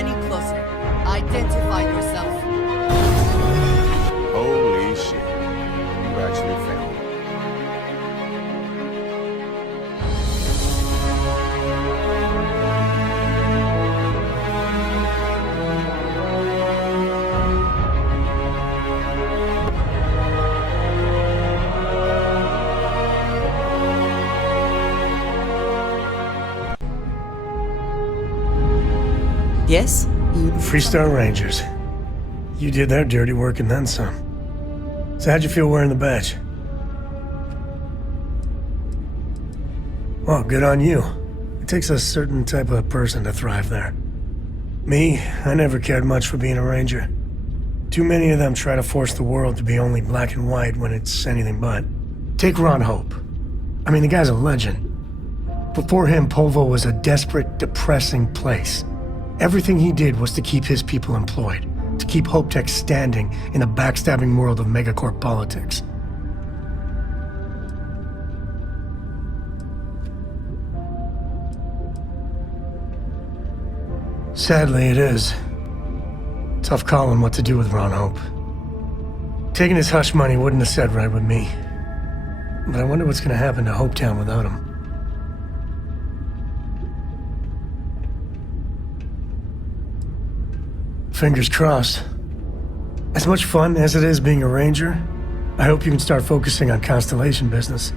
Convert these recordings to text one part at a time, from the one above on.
any closer. Identify yourself. Holy shit. You actually found me. Yes? Freestar Rangers. You did their dirty work and then some. So how'd you feel wearing the badge? Well, good on you. It takes a certain type of person to thrive there. Me, I never cared much for being a ranger. Too many of them try to force the world to be only black and white when it's anything but. Take Ron Hope. I mean, the guy's a legend. Before him, Polvo was a desperate, depressing place. Everything he did was to keep his people employed, to keep Hope Tech standing in the backstabbing world of megacorp politics. Sadly, it is. Tough calling what to do with Ron Hope. Taking his hush money wouldn't have sat right with me. But I wonder what's gonna happen to Hopetown without him. Fingers crossed. As much fun as it is being a ranger, I hope you can start focusing on Constellation business.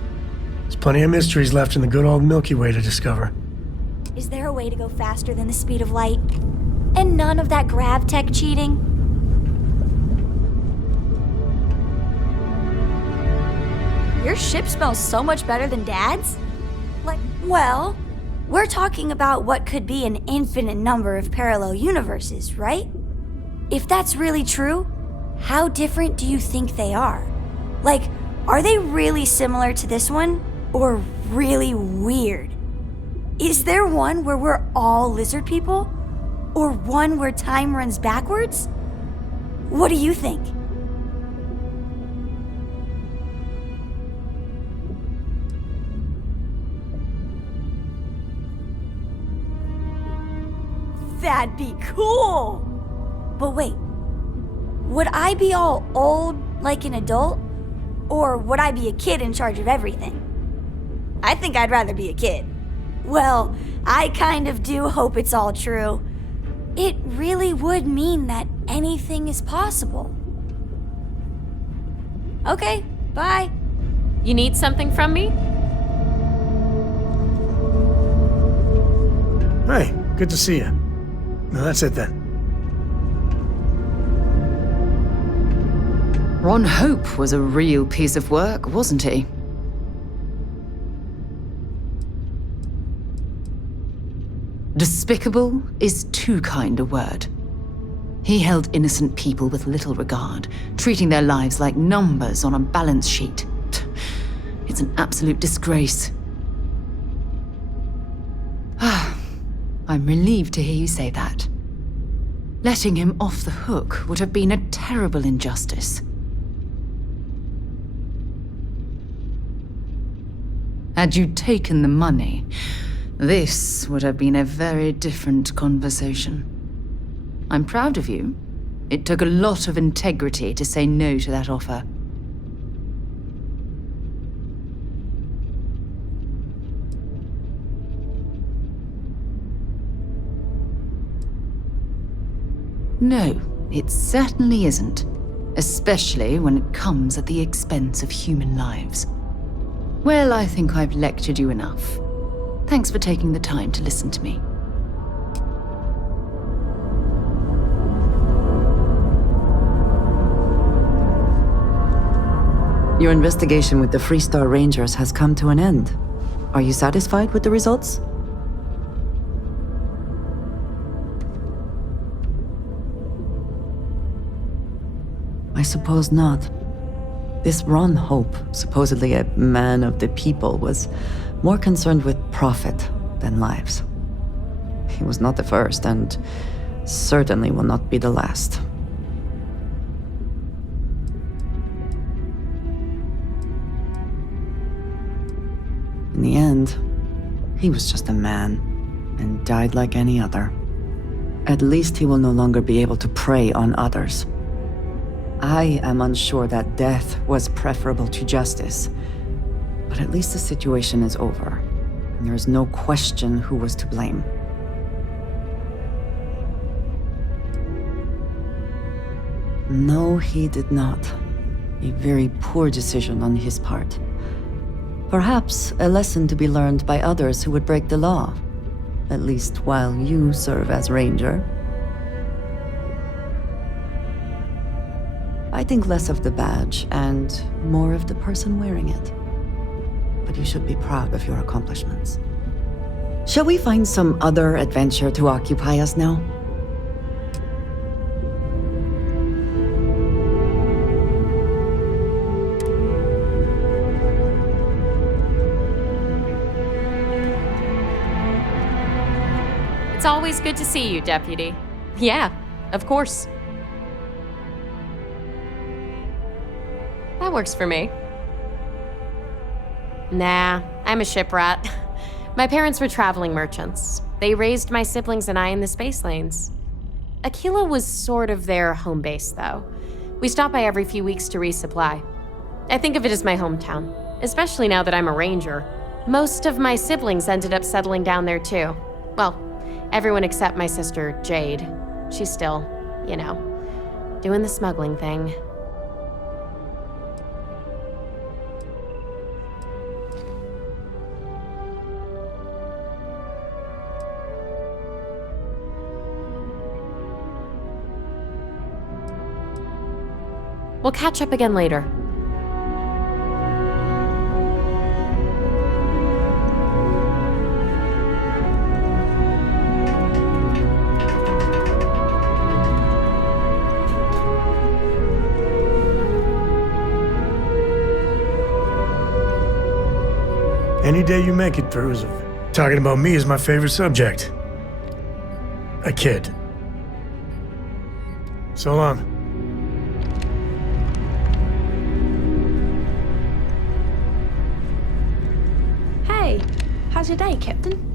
There's plenty of mysteries left in the good old Milky Way to discover. Is there a way to go faster than the speed of light? And none of that grav tech cheating? Your ship smells so much better than Dad's? Like, well, we're talking about what could be an infinite number of parallel universes, right? If that's really true, how different do you think they are? Like, are they really similar to this one, or really weird? Is there one where we're all lizard people? Or one where time runs backwards? What do you think? That'd be cool! But wait, would I be all old like an adult? Or would I be a kid in charge of everything? I think I'd rather be a kid. Well, I kind of do hope it's all true. It really would mean that anything is possible. Okay, bye. You need something from me? Hey, good to see you. No, that's it then. Ron Hope was a real piece of work, wasn't he? Despicable is too kind a word. He held innocent people with little regard, treating their lives like numbers on a balance sheet. It's an absolute disgrace. I'm relieved to hear you say that. Letting him off the hook would have been a terrible injustice. Had you taken the money, this would have been a very different conversation. I'm proud of you. It took a lot of integrity to say no to that offer. No, it certainly isn't. Especially when it comes at the expense of human lives. Well, I think I've lectured you enough. Thanks for taking the time to listen to me. Your investigation with the Freestar Rangers has come to an end. Are you satisfied with the results? I suppose not. This Ron Hope, supposedly a man of the people, was more concerned with profit than lives. He was not the first, and certainly will not be the last. In the end, he was just a man, and died like any other. At least he will no longer be able to prey on others. I am unsure that death was preferable to justice, but at least the situation is over, and there is no question who was to blame. No, he did not. A very poor decision on his part. Perhaps a lesson to be learned by others who would break the law. At least while you serve as ranger. I think less of the badge and more of the person wearing it. But you should be proud of your accomplishments. Shall we find some other adventure to occupy us now? It's always good to see you, Deputy. Yeah, of course. That works for me. Nah, I'm a ship rat. My parents were traveling merchants. They raised my siblings and I in the space lanes. Aquila was sort of their home base, though. We stop by every few weeks to resupply. I think of it as my hometown, especially now that I'm a ranger. Most of my siblings ended up settling down there, too. Well, everyone except my sister, Jade. She's still, doing the smuggling thing. We'll catch up again later. Any day you make it through is talking about me is my favorite subject. A kid. So long. Hey, how's your day, Captain?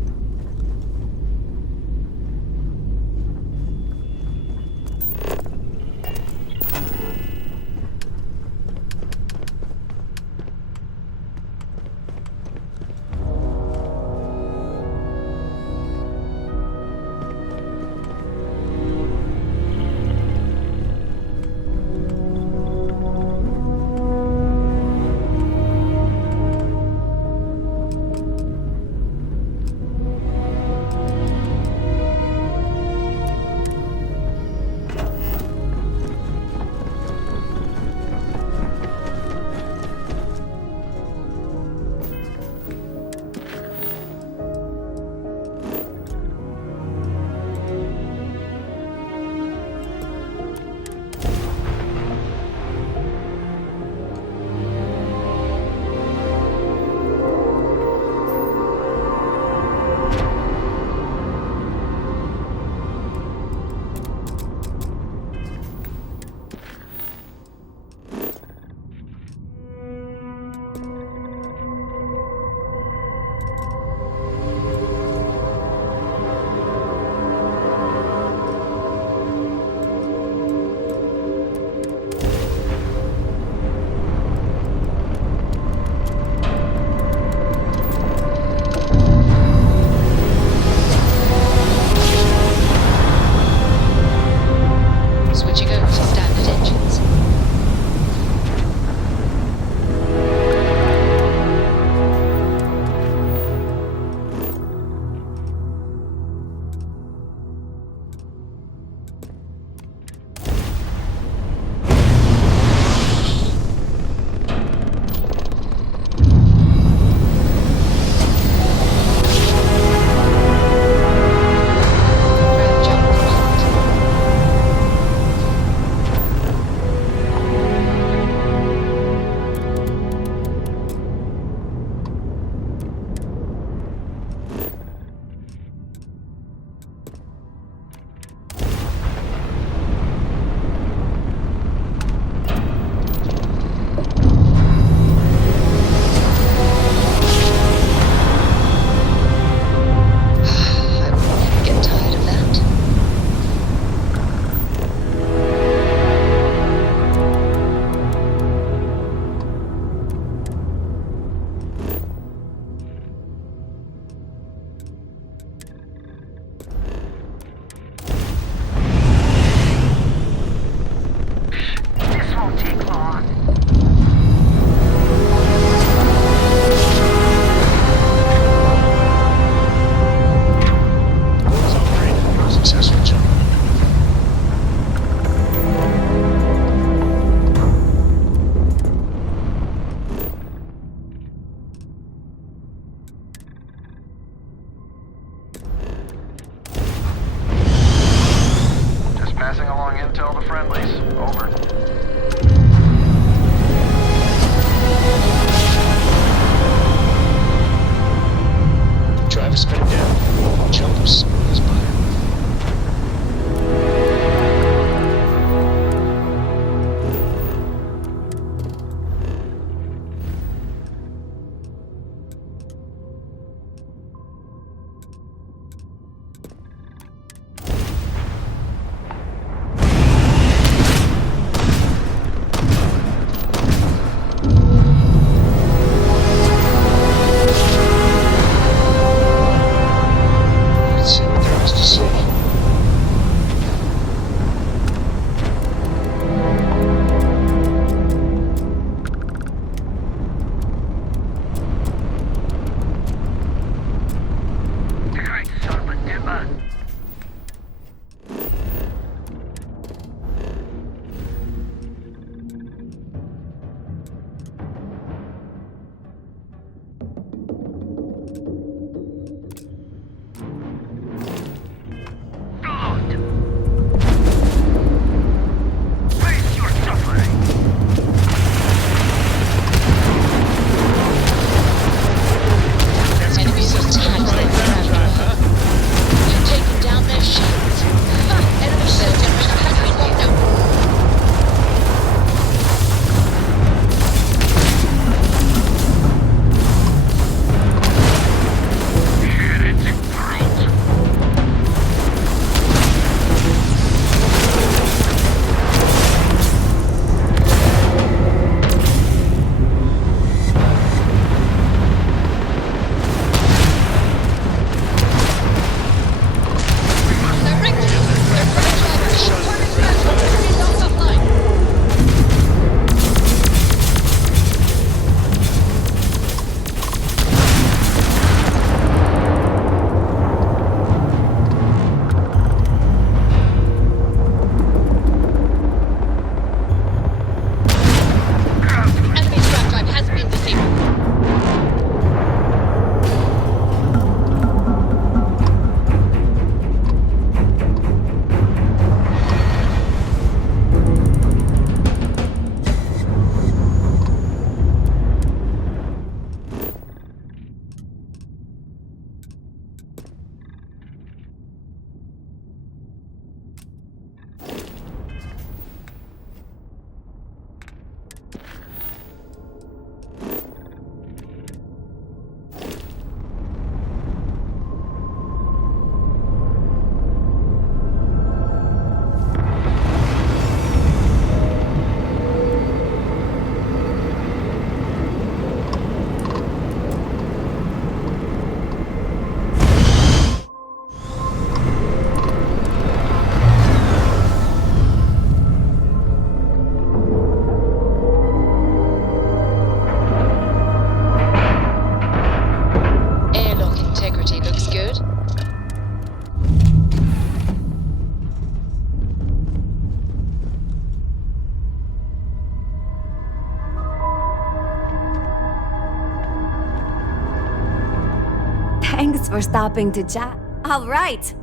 Thanks for stopping to chat. All right.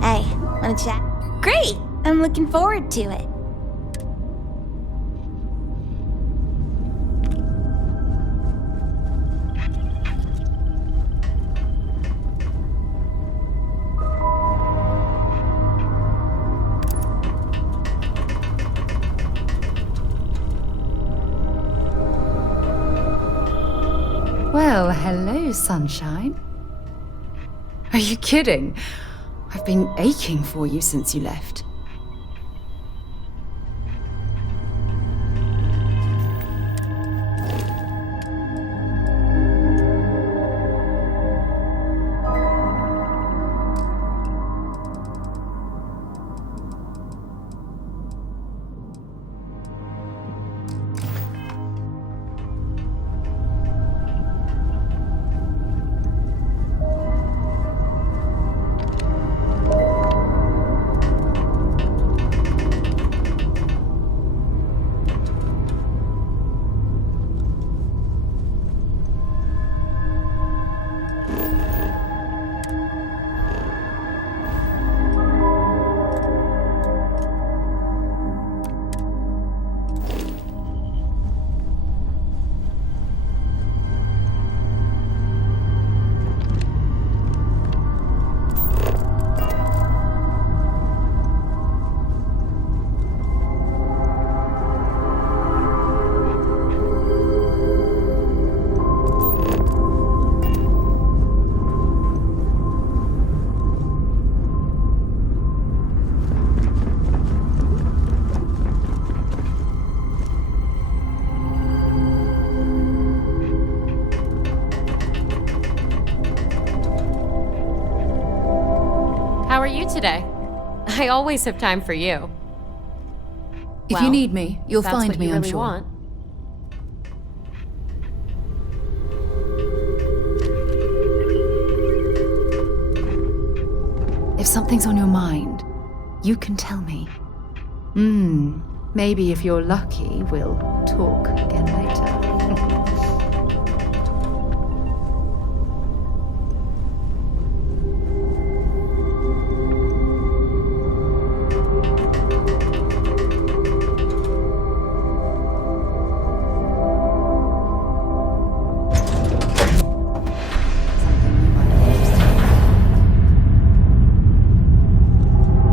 Hey, wanna chat? Great! I'm looking forward to it. Well, hello, sunshine. Are you kidding? I've been aching for you since you left. How are you today? I always have time for you. If Well, you need me, you'll that's find what me, you I'm really sure. want. If something's on your mind, you can tell me. Maybe if you're lucky, we'll talk again later.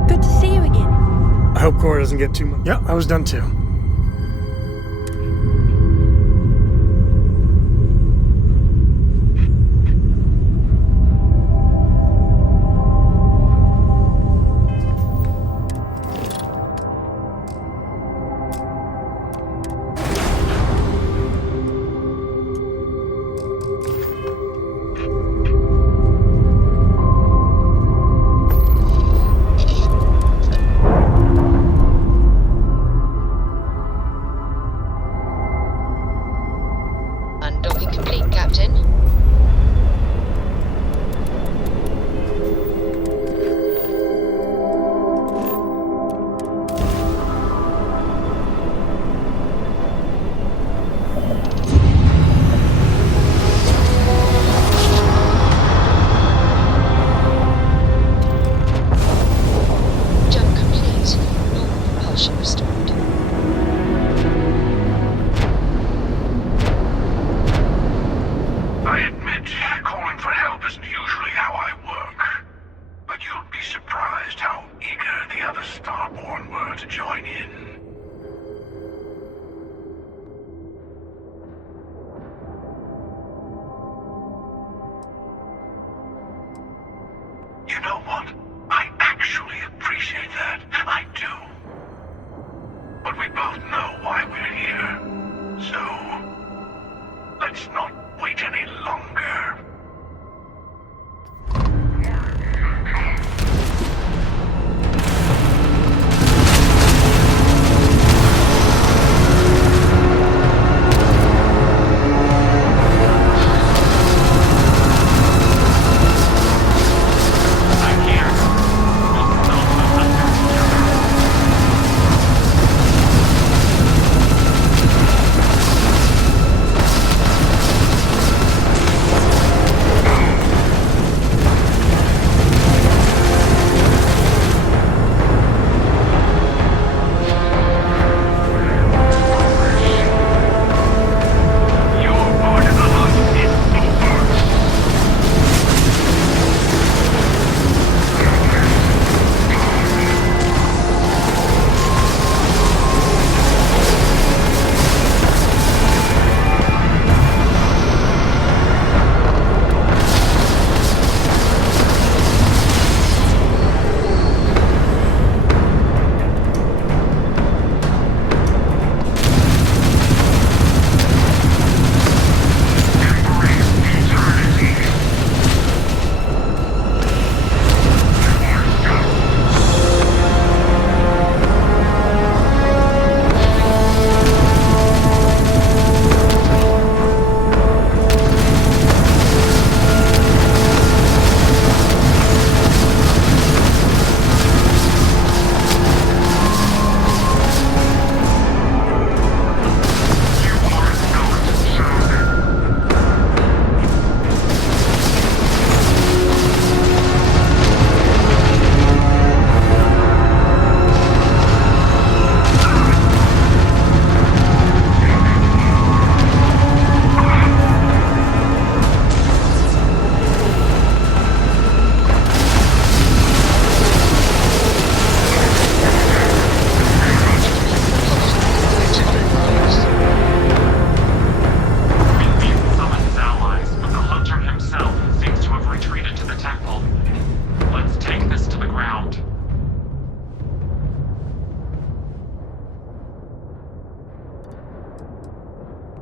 Good to see you again. I hope Cora doesn't get too much. Yep, I was done too. Undocking complete, Captain. Jump complete. Normal propulsion restored. I admit, calling for help isn't usually how I work. But you'd be surprised how eager the other Starborn were to join in. actually appreciate that. I do. But we both know why we're here. So, let's not wait any longer.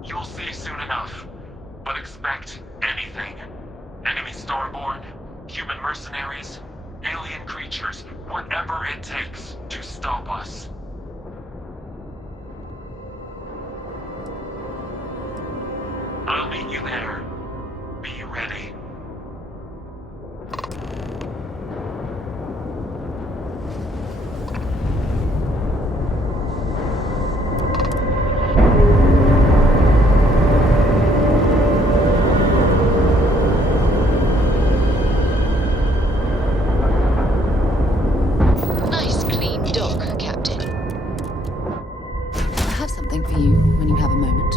You'll see soon enough. But expect anything. Enemy starborn, human mercenaries, alien creatures, whatever it takes to stop us. I'll meet you there. Be ready. Nice clean dock, Captain. I have something for you when you have a moment.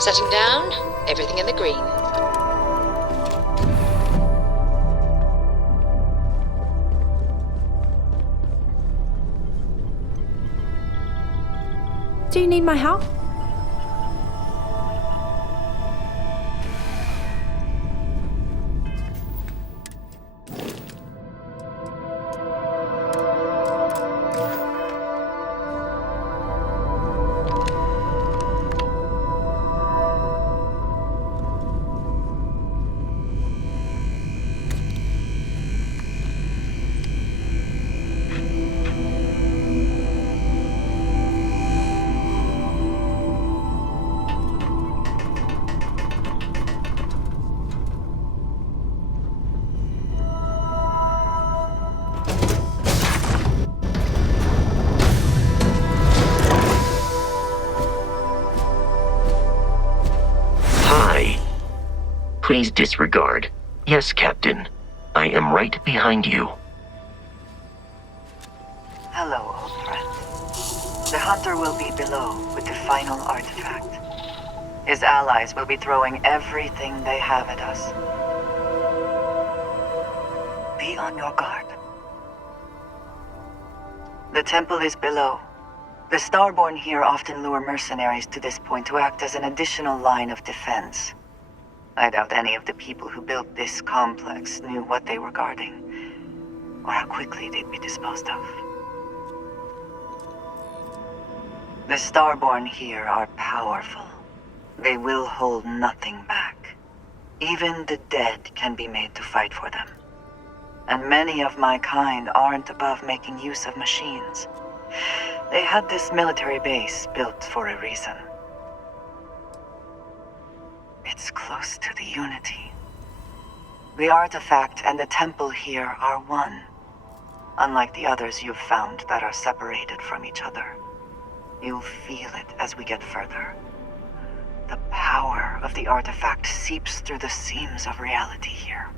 Setting down, everything in the green. Do you need my help? Hi. Please disregard. Yes, Captain. I am right behind you. Hello, old friend. The hunter will be below with the final artifact. His allies will be throwing everything they have at us. Be on your guard. The temple is below. The Starborn here often lure mercenaries to this point to act as an additional line of defense. I doubt any of the people who built this complex knew what they were guarding, or how quickly they'd be disposed of. The Starborn here are powerful. They will hold nothing back. Even the dead can be made to fight for them. And many of my kind aren't above making use of machines. They had this military base built for a reason. It's close to the Unity. The artifact and the temple here are one, unlike the others you've found that are separated from each other. You'll feel it as we get further. The power of the artifact seeps through the seams of reality here.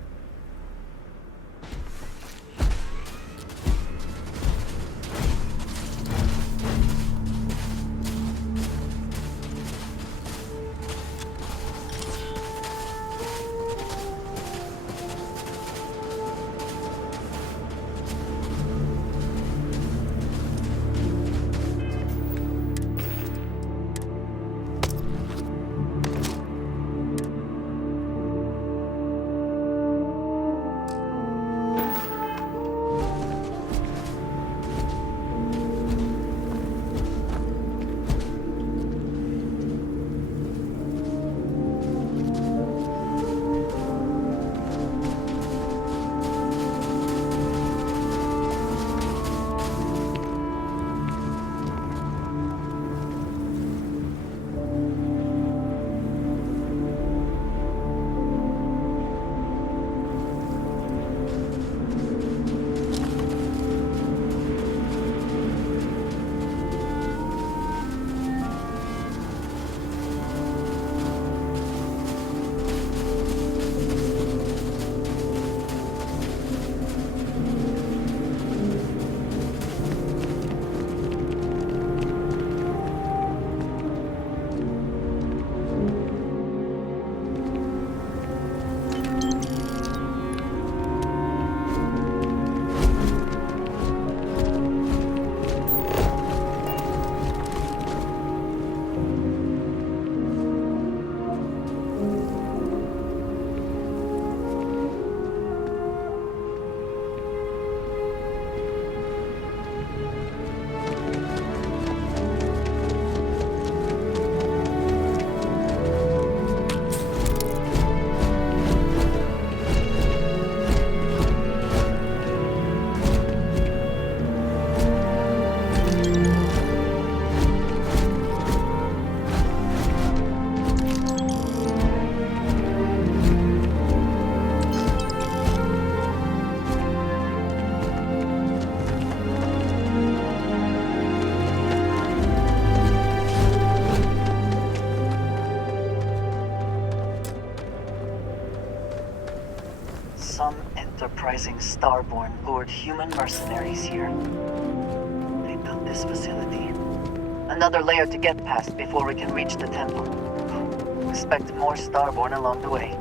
Some enterprising Starborn lured human mercenaries here. They built this facility. Another layer to get past before we can reach the temple. Expect more Starborn along the way.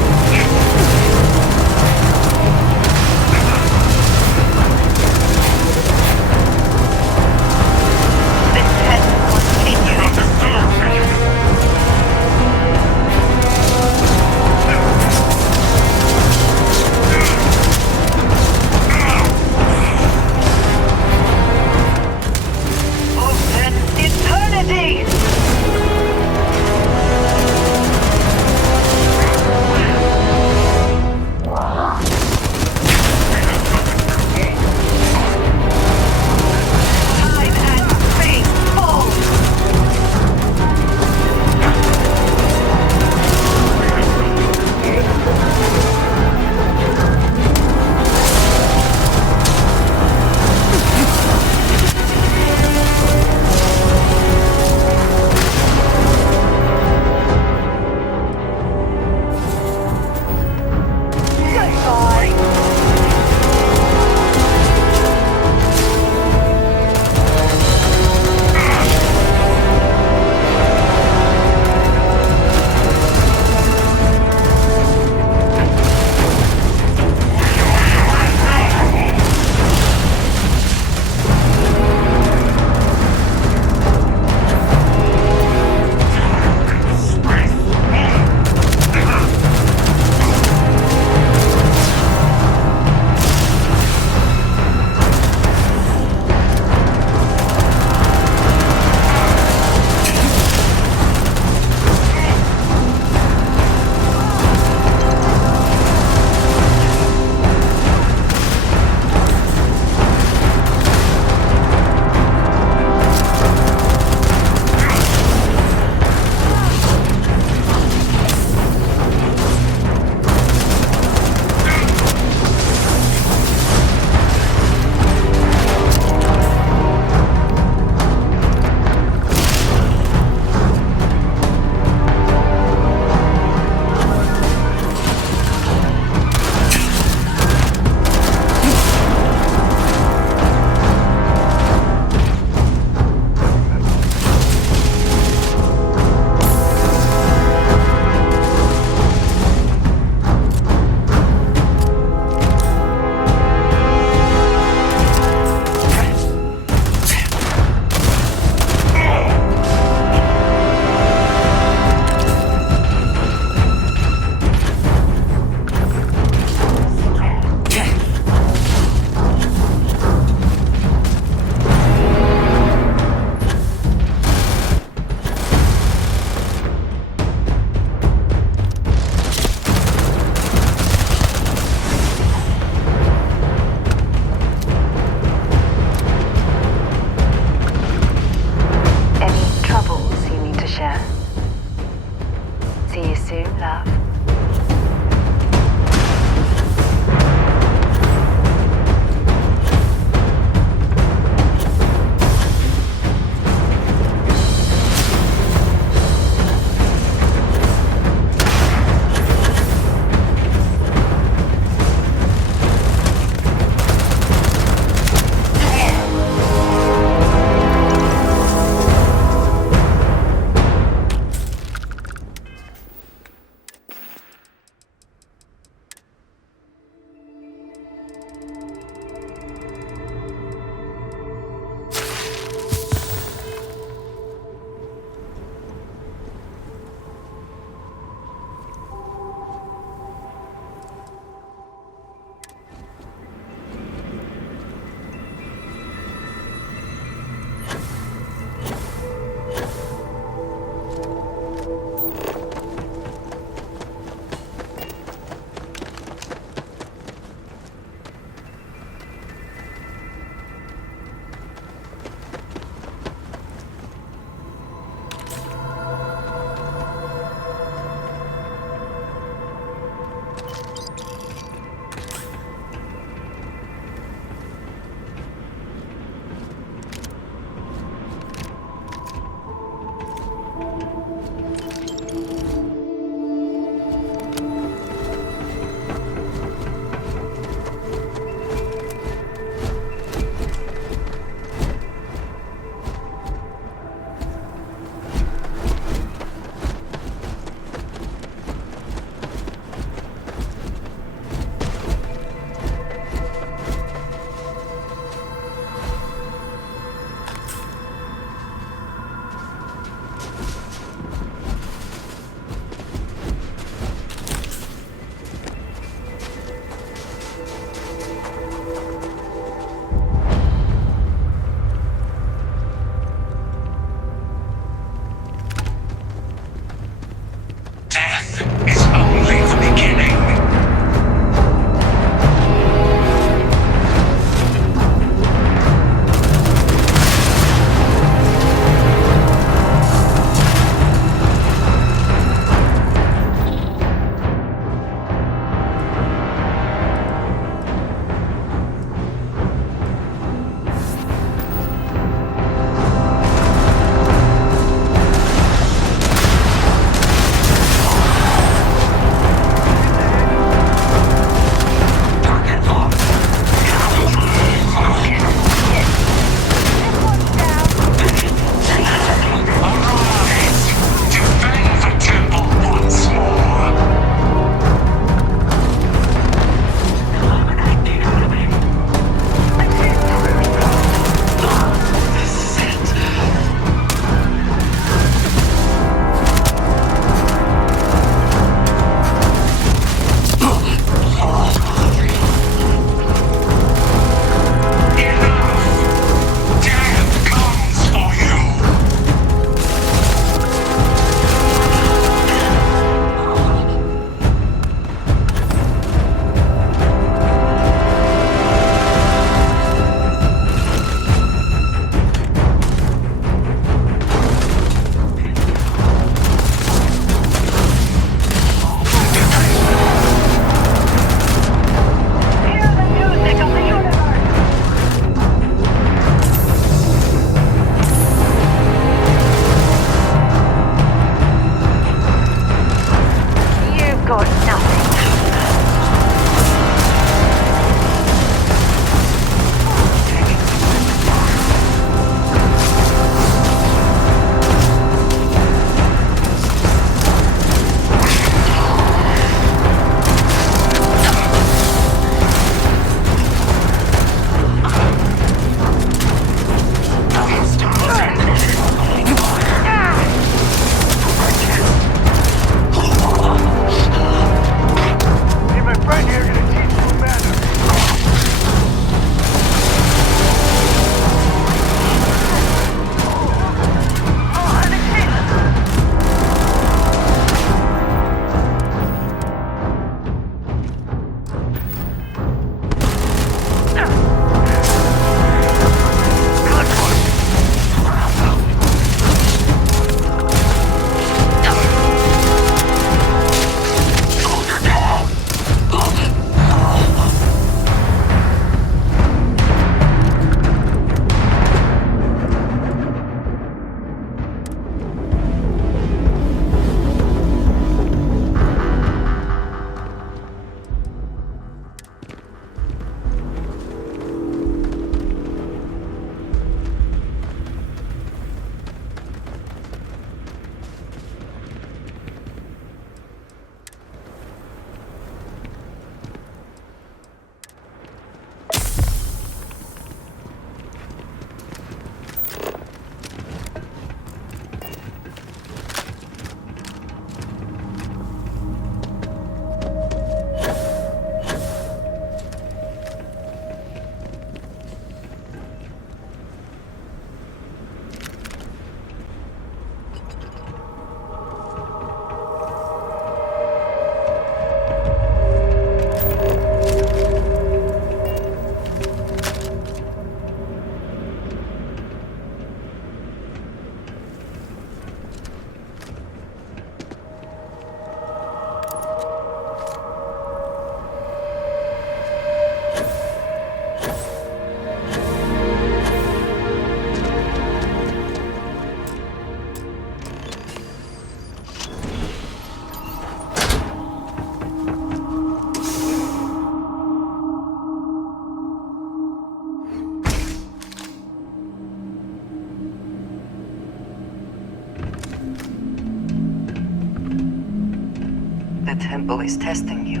The temple is testing you.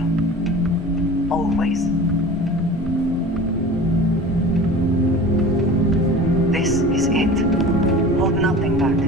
Always. This is it. Hold nothing back.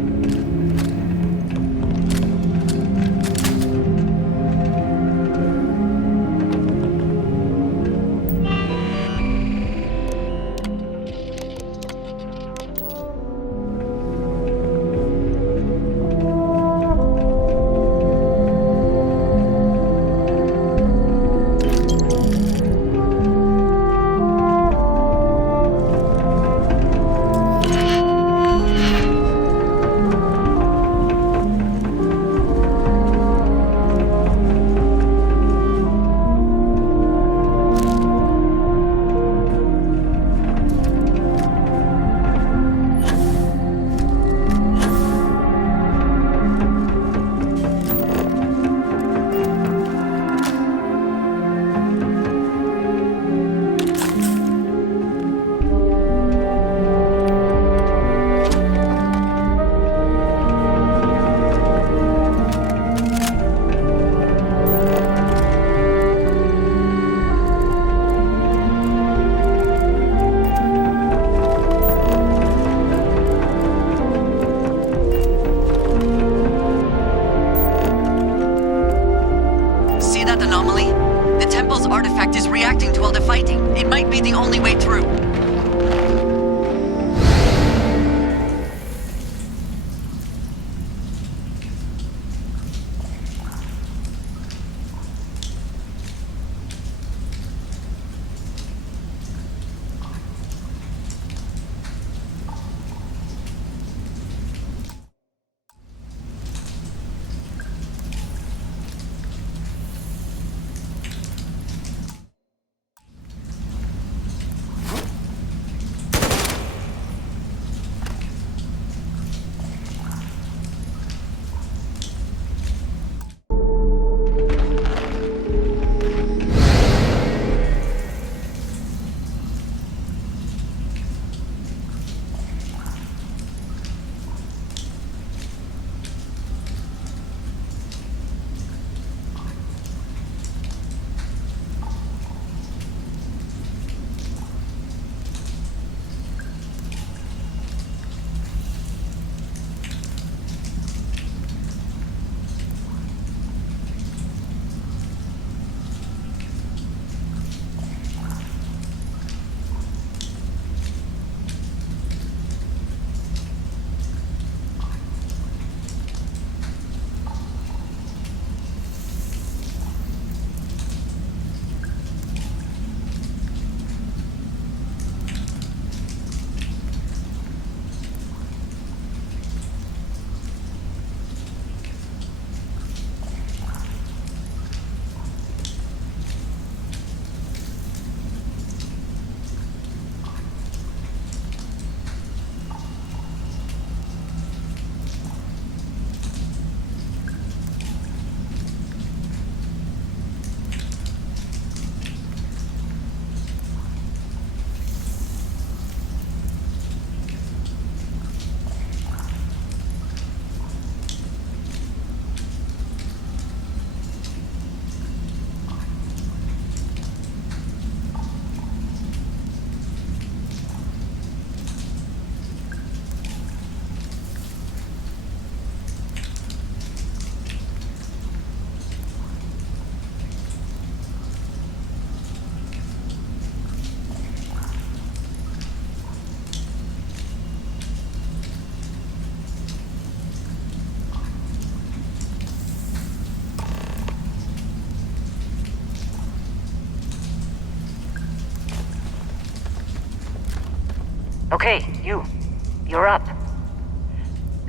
Okay, you're up.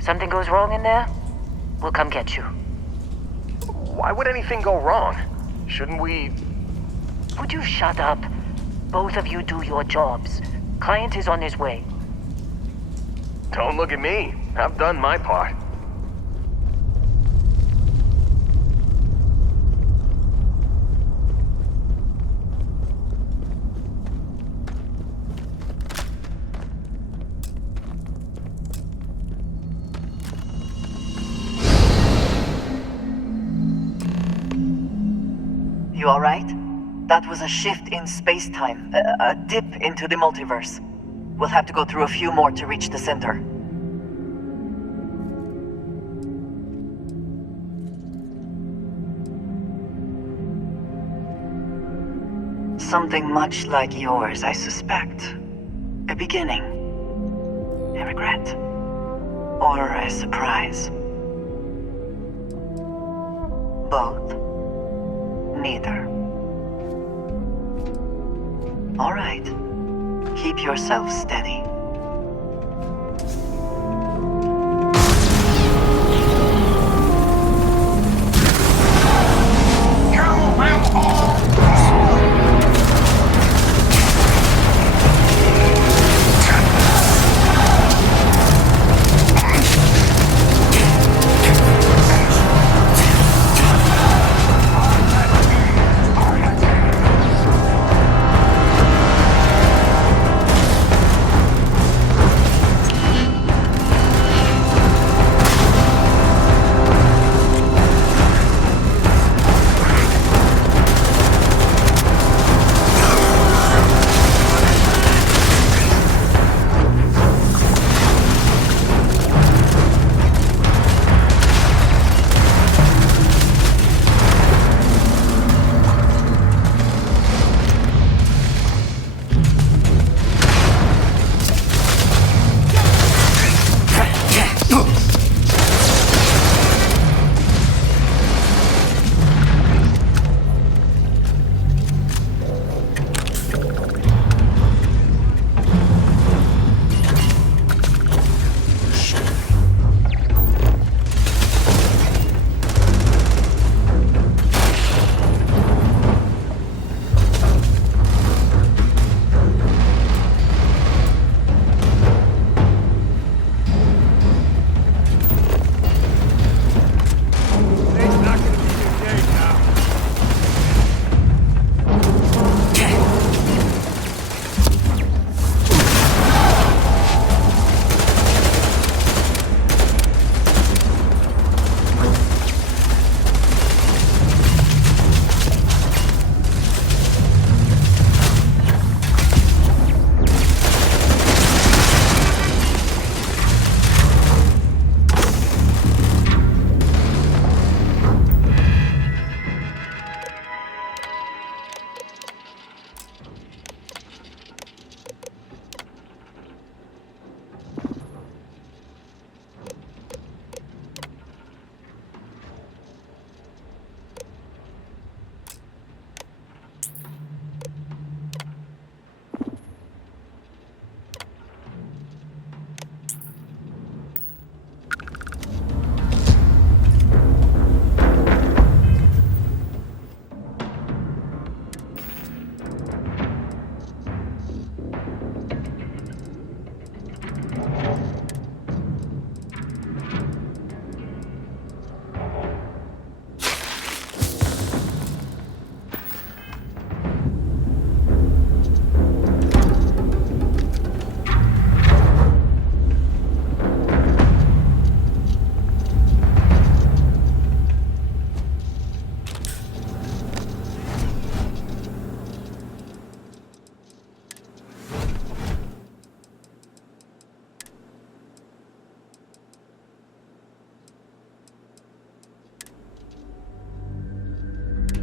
Something goes wrong in there, we'll come get you. Why would anything go wrong? Shouldn't we... Would you shut up? Both of you do your jobs. Client is on his way. Don't look at me. I've done my part. You alright? That was a shift in space-time, a dip into the multiverse. We'll have to go through a few more to reach the center. Something much like yours, I suspect. A beginning. A regret. Or a surprise. Both. Neither. All right. Keep yourself steady.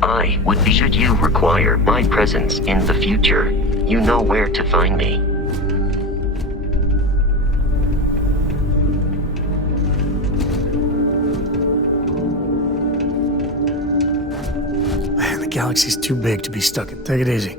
I would be should you require my presence in the future. You know where to find me. Man, the galaxy's too big to be stuck in. Take it easy.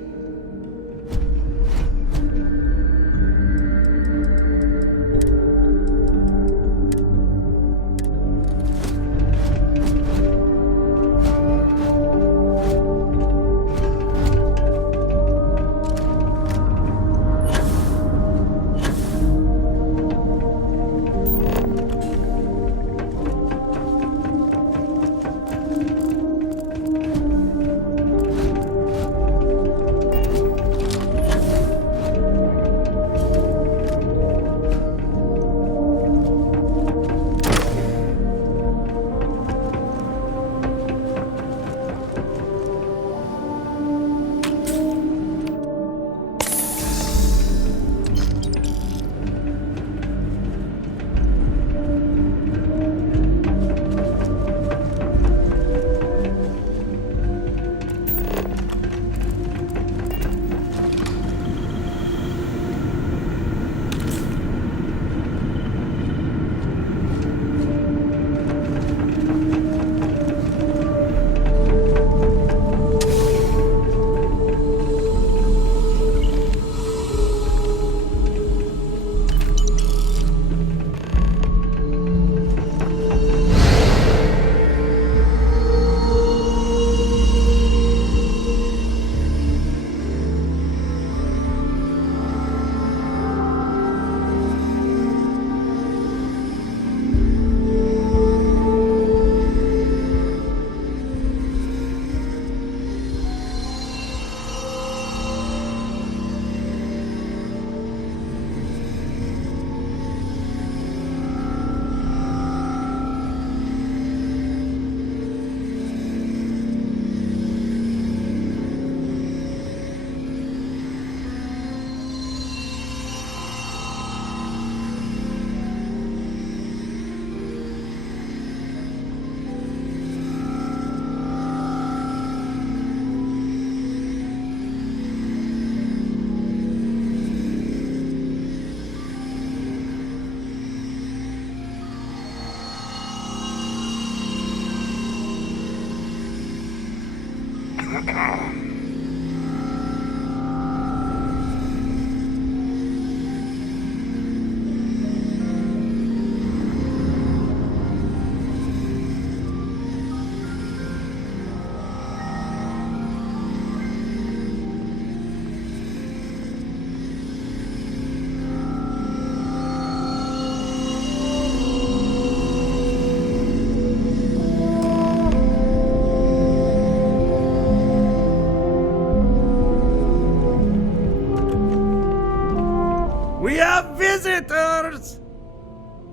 We have visitors!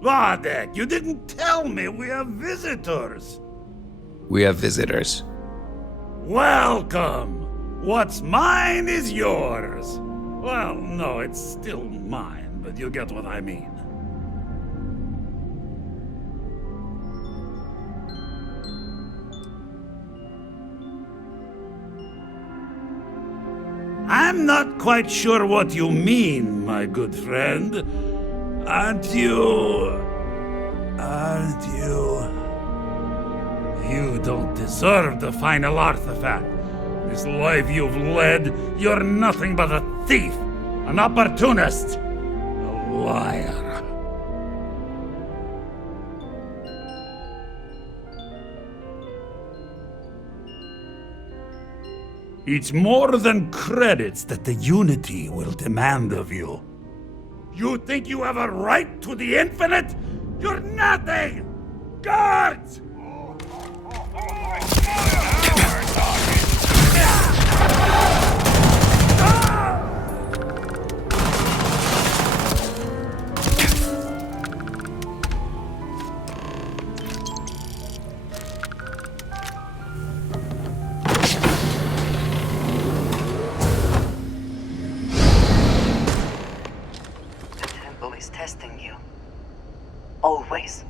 Wadek, you didn't tell me we have visitors. We have visitors. Welcome! What's mine is yours. Well, no, it's still mine, but you get what I mean. I'm not quite sure what you mean, my good friend. Aren't you... You don't deserve the final artifact. This life you've led, you're nothing but a thief, an opportunist, a liar. It's more than credits that the Unity will demand of you. You think you have a right to the infinite? You're nothing! Guards! Is testing you. Always.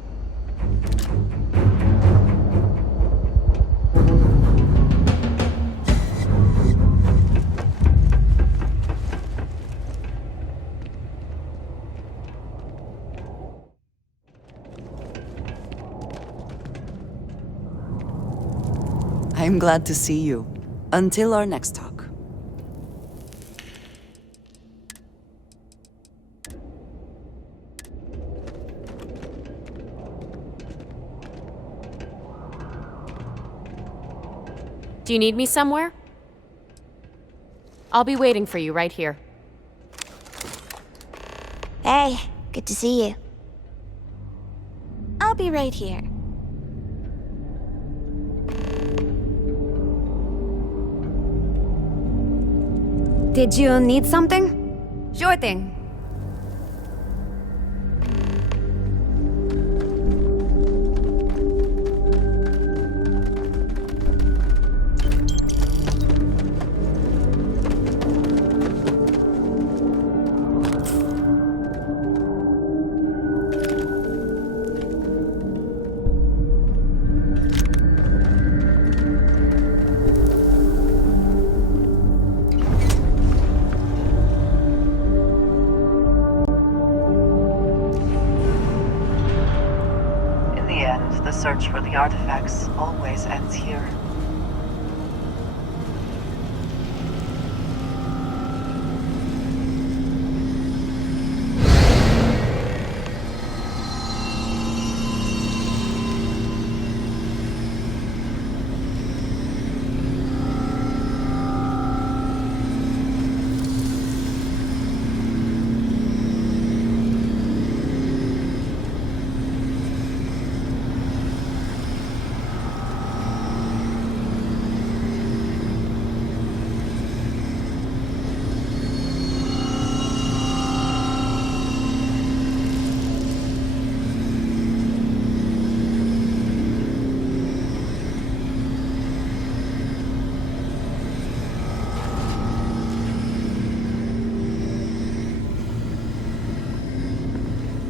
I'm glad to see you. Until our next talk. Do you need me somewhere? I'll be waiting for you right here. Hey, good to see you. I'll be right here. Did you need something? Sure thing. The search for the artifacts always ends here.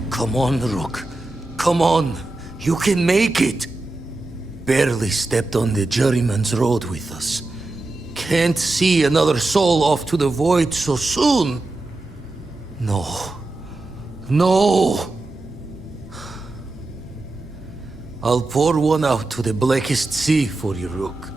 Come on, Rook. Come on. You can make it. Barely stepped on the juryman's road with us. Can't see another soul off to the void so soon. No. No. I'll pour one out to the blackest sea for you, Rook.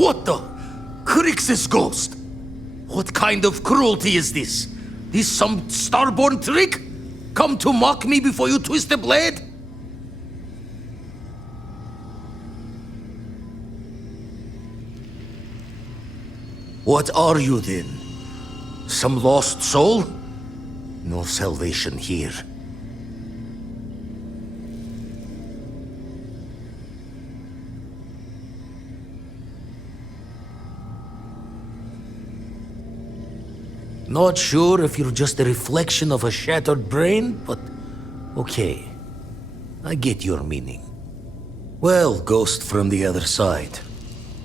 What the? Crix's ghost? What kind of cruelty is this? This some starborn trick? Come to mock me before you twist the blade? What are you then? Some lost soul? No salvation here. Not sure if you're just a reflection of a shattered brain, but okay. I get your meaning. Well, ghost from the other side.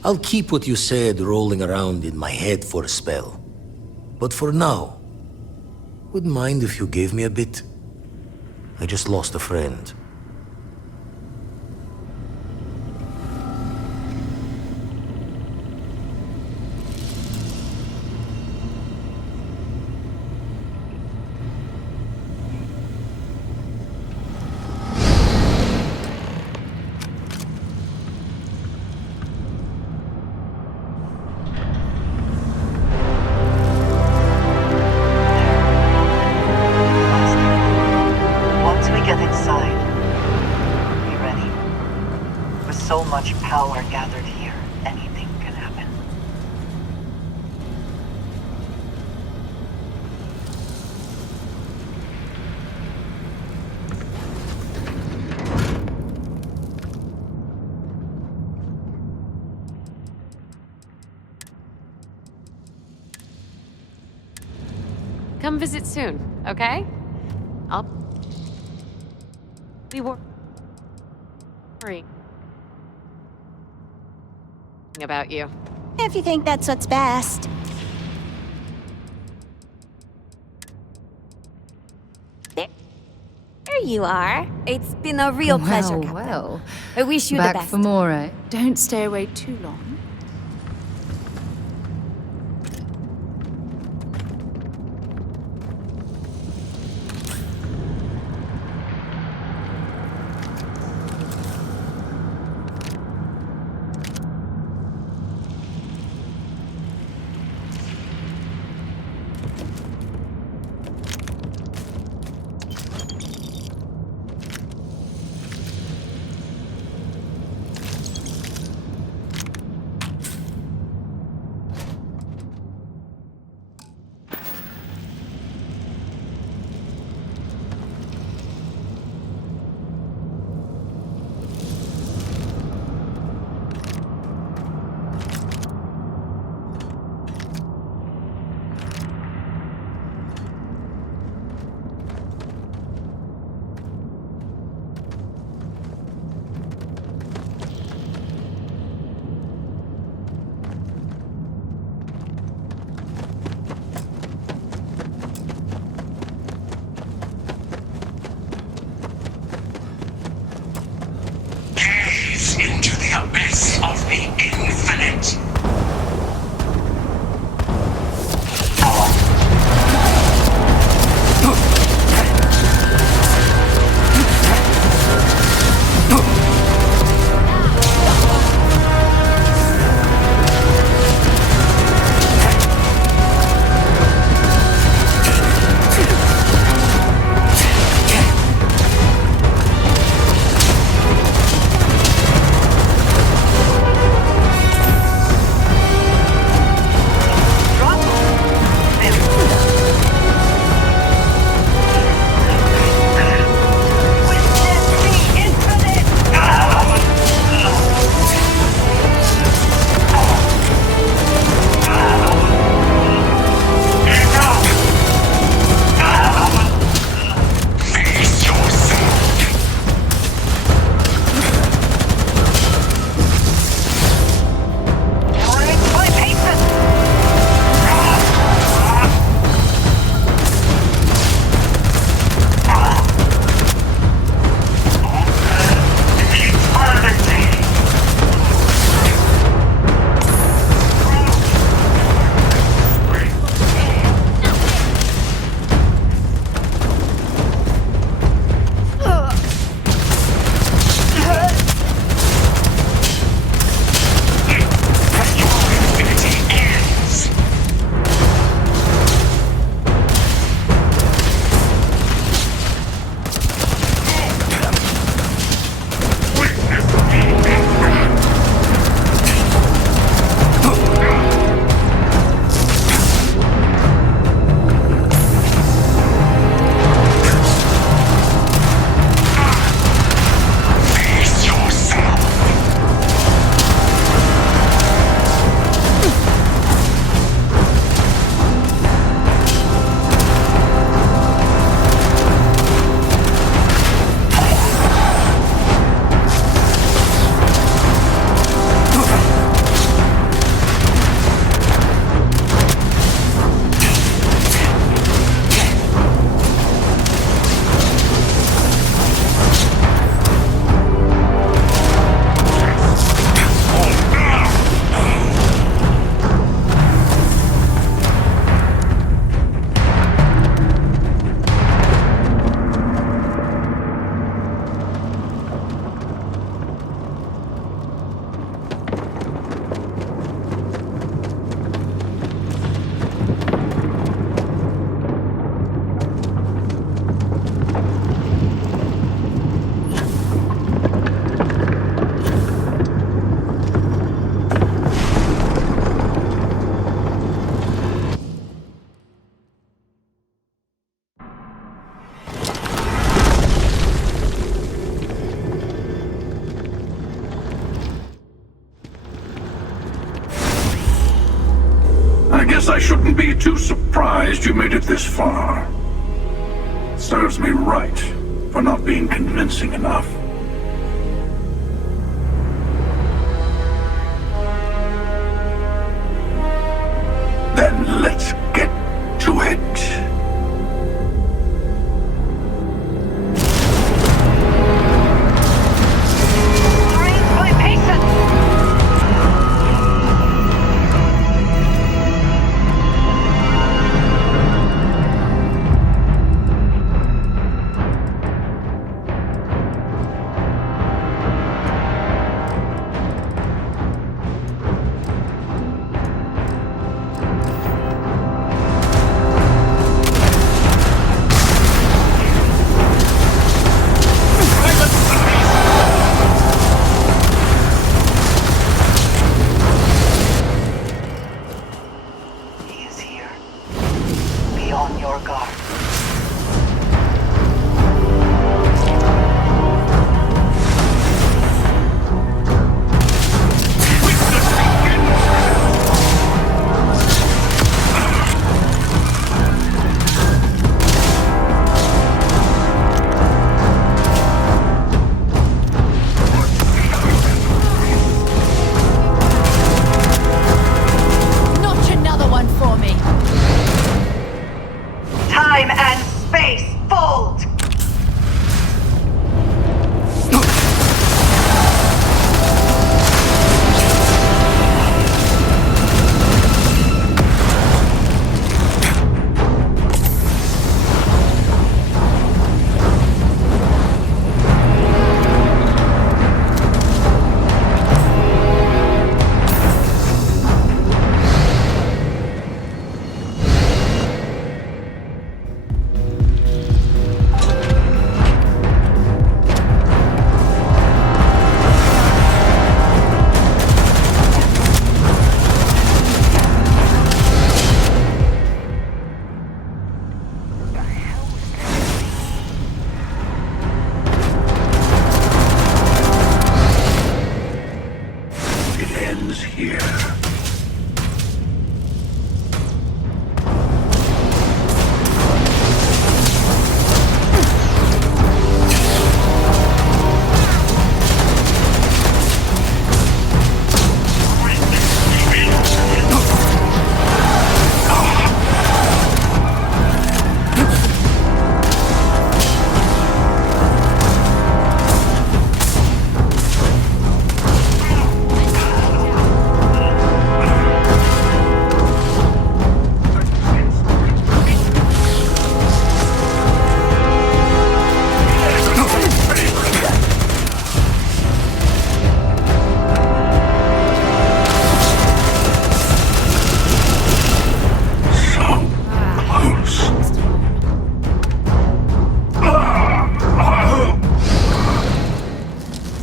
I'll keep what you said rolling around in my head for a spell. But for now, wouldn't mind if you gave me a bit. I just lost a friend. Once we get inside, be ready. With so much power gathered here, anything can happen. Come visit soon, okay? I'll be worrying about you. If you think that's what's best. There you are. It's been a real pleasure, Captain. Well, I wish you the back best. for more, eh? Don't stay away too long. Into the abyss of the infinite. shouldn't be too surprised you made it this far. Serves me right for not being convincing enough. Then let's get to it. Time and space fold!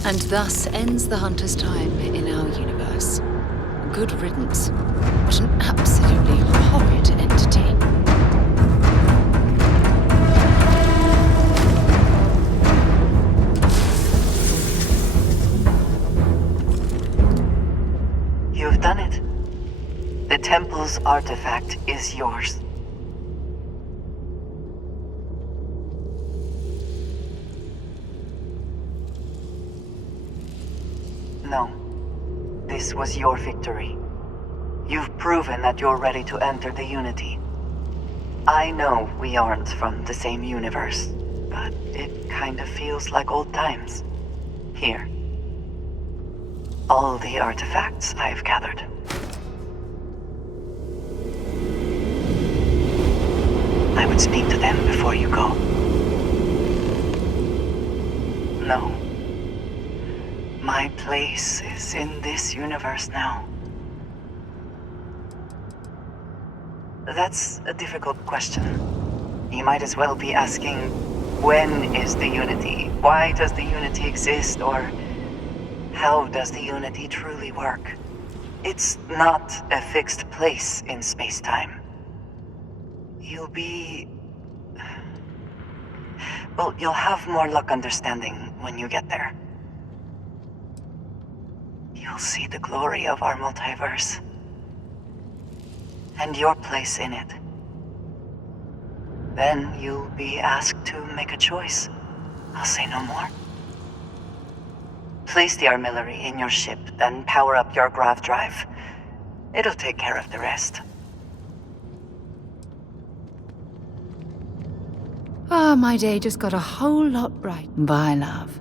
And thus ends the Hunter's time in our universe. Good riddance. What an absolutely horrid entity. You've done it. The temple's artifact is yours. No. This was your victory. You've proven that you're ready to enter the Unity. I know we aren't from the same universe, but it kind of feels like old times. Here. All the artifacts I've gathered. I would speak to them before you go. No. My place is in this universe now. That's a difficult question. You might as well be asking, when is the Unity? Why does the Unity exist? Or how does the Unity truly work? It's not a fixed place in space-time. You'll be... well, you'll have more luck understanding when you get there. You'll see the glory of our multiverse. and your place in it. Then you'll be asked to make a choice. I'll say no more. Place the artillery in your ship, then power up your grav drive. It'll take care of the rest. Ah, my day just got a whole lot brighter. Bye, love.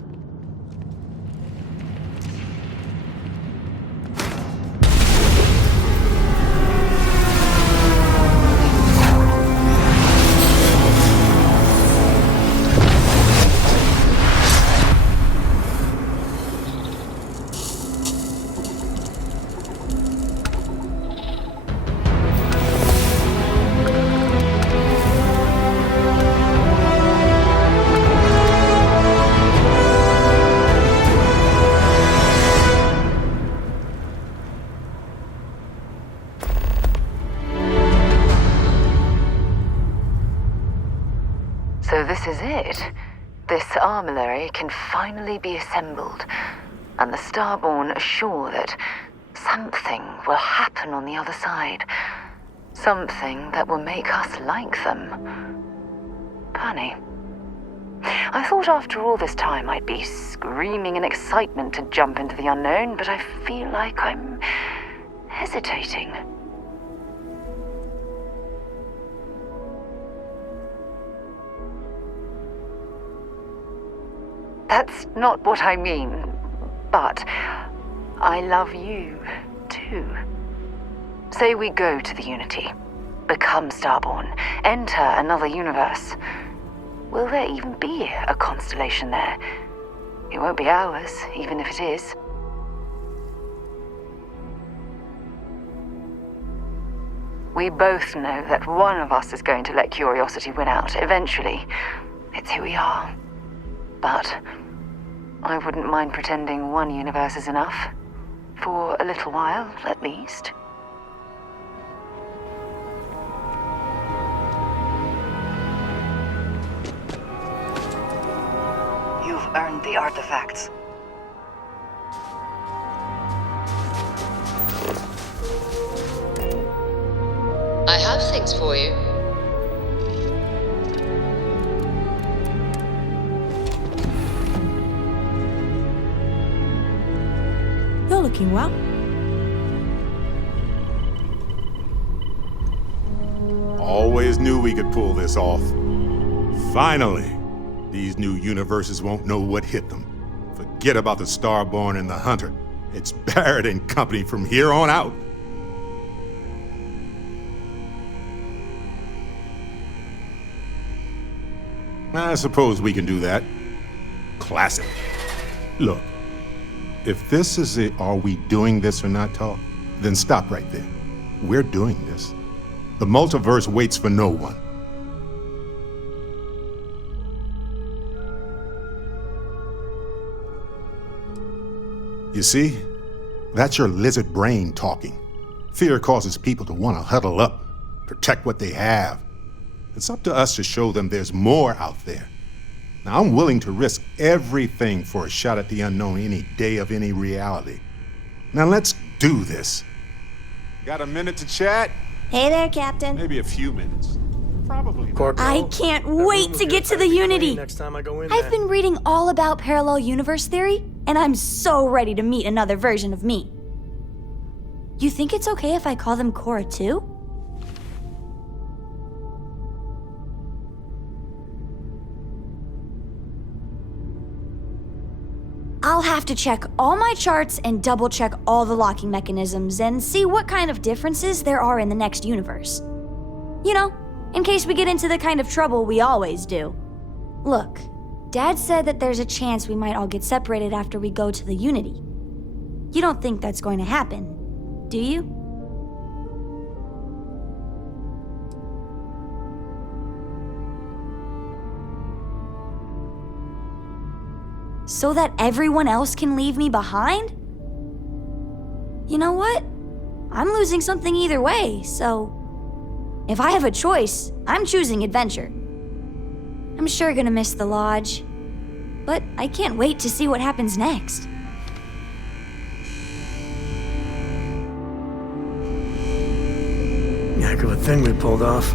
So this is it. This armillary can finally be assembled, and the Starborn are sure that something will happen on the other side. Something that will make us like them. Funny. I thought after all this time I'd be screaming in excitement to jump into the unknown, but I feel like I'm hesitating. That's not what I mean, but I love you, too. Say we go to the Unity, become Starborn, enter another universe. Will there even be a constellation there? It won't be ours, even if it is. We both know that one of us is going to let curiosity win out, eventually. It's who we are. But I wouldn't mind pretending one universe is enough. For a little while, at least. You've earned the artifacts. I have things for you. You're looking well. Always knew we could pull this off. Finally, these new universes won't know what hit them. Forget about the Starborn and the Hunter. It's Barrett and company from here on out. I suppose we can do that. Classic. Look, if this is a are we doing this or not talk, then stop right there. We're doing this. The multiverse waits for no one. You see? That's your lizard brain talking. Fear causes people to want to huddle up, protect what they have. It's up to us to show them there's more out there. Now, I'm willing to risk everything for a shot at the unknown any day of any reality. Now, let's do this. Got a minute to chat? Hey there, Captain. Maybe a few minutes. Probably. I can't wait to get to the Unity. Next time I go in I've been reading all about parallel universe theory, and I'm so ready to meet another version of me. You think it's okay if I call them Cora too? I'll have to check all my charts and double check all the locking mechanisms and see what kind of differences there are in the next universe. You know, in case we get into the kind of trouble we always do. Look, Dad said that there's a chance we might all get separated after we go to the Unity. You don't think that's going to happen, do you? So that everyone else can leave me behind? You know what? I'm losing something either way, so if I have a choice, I'm choosing adventure. I'm sure gonna miss the lodge, but I can't wait to see what happens next. Heck of a thing we pulled off.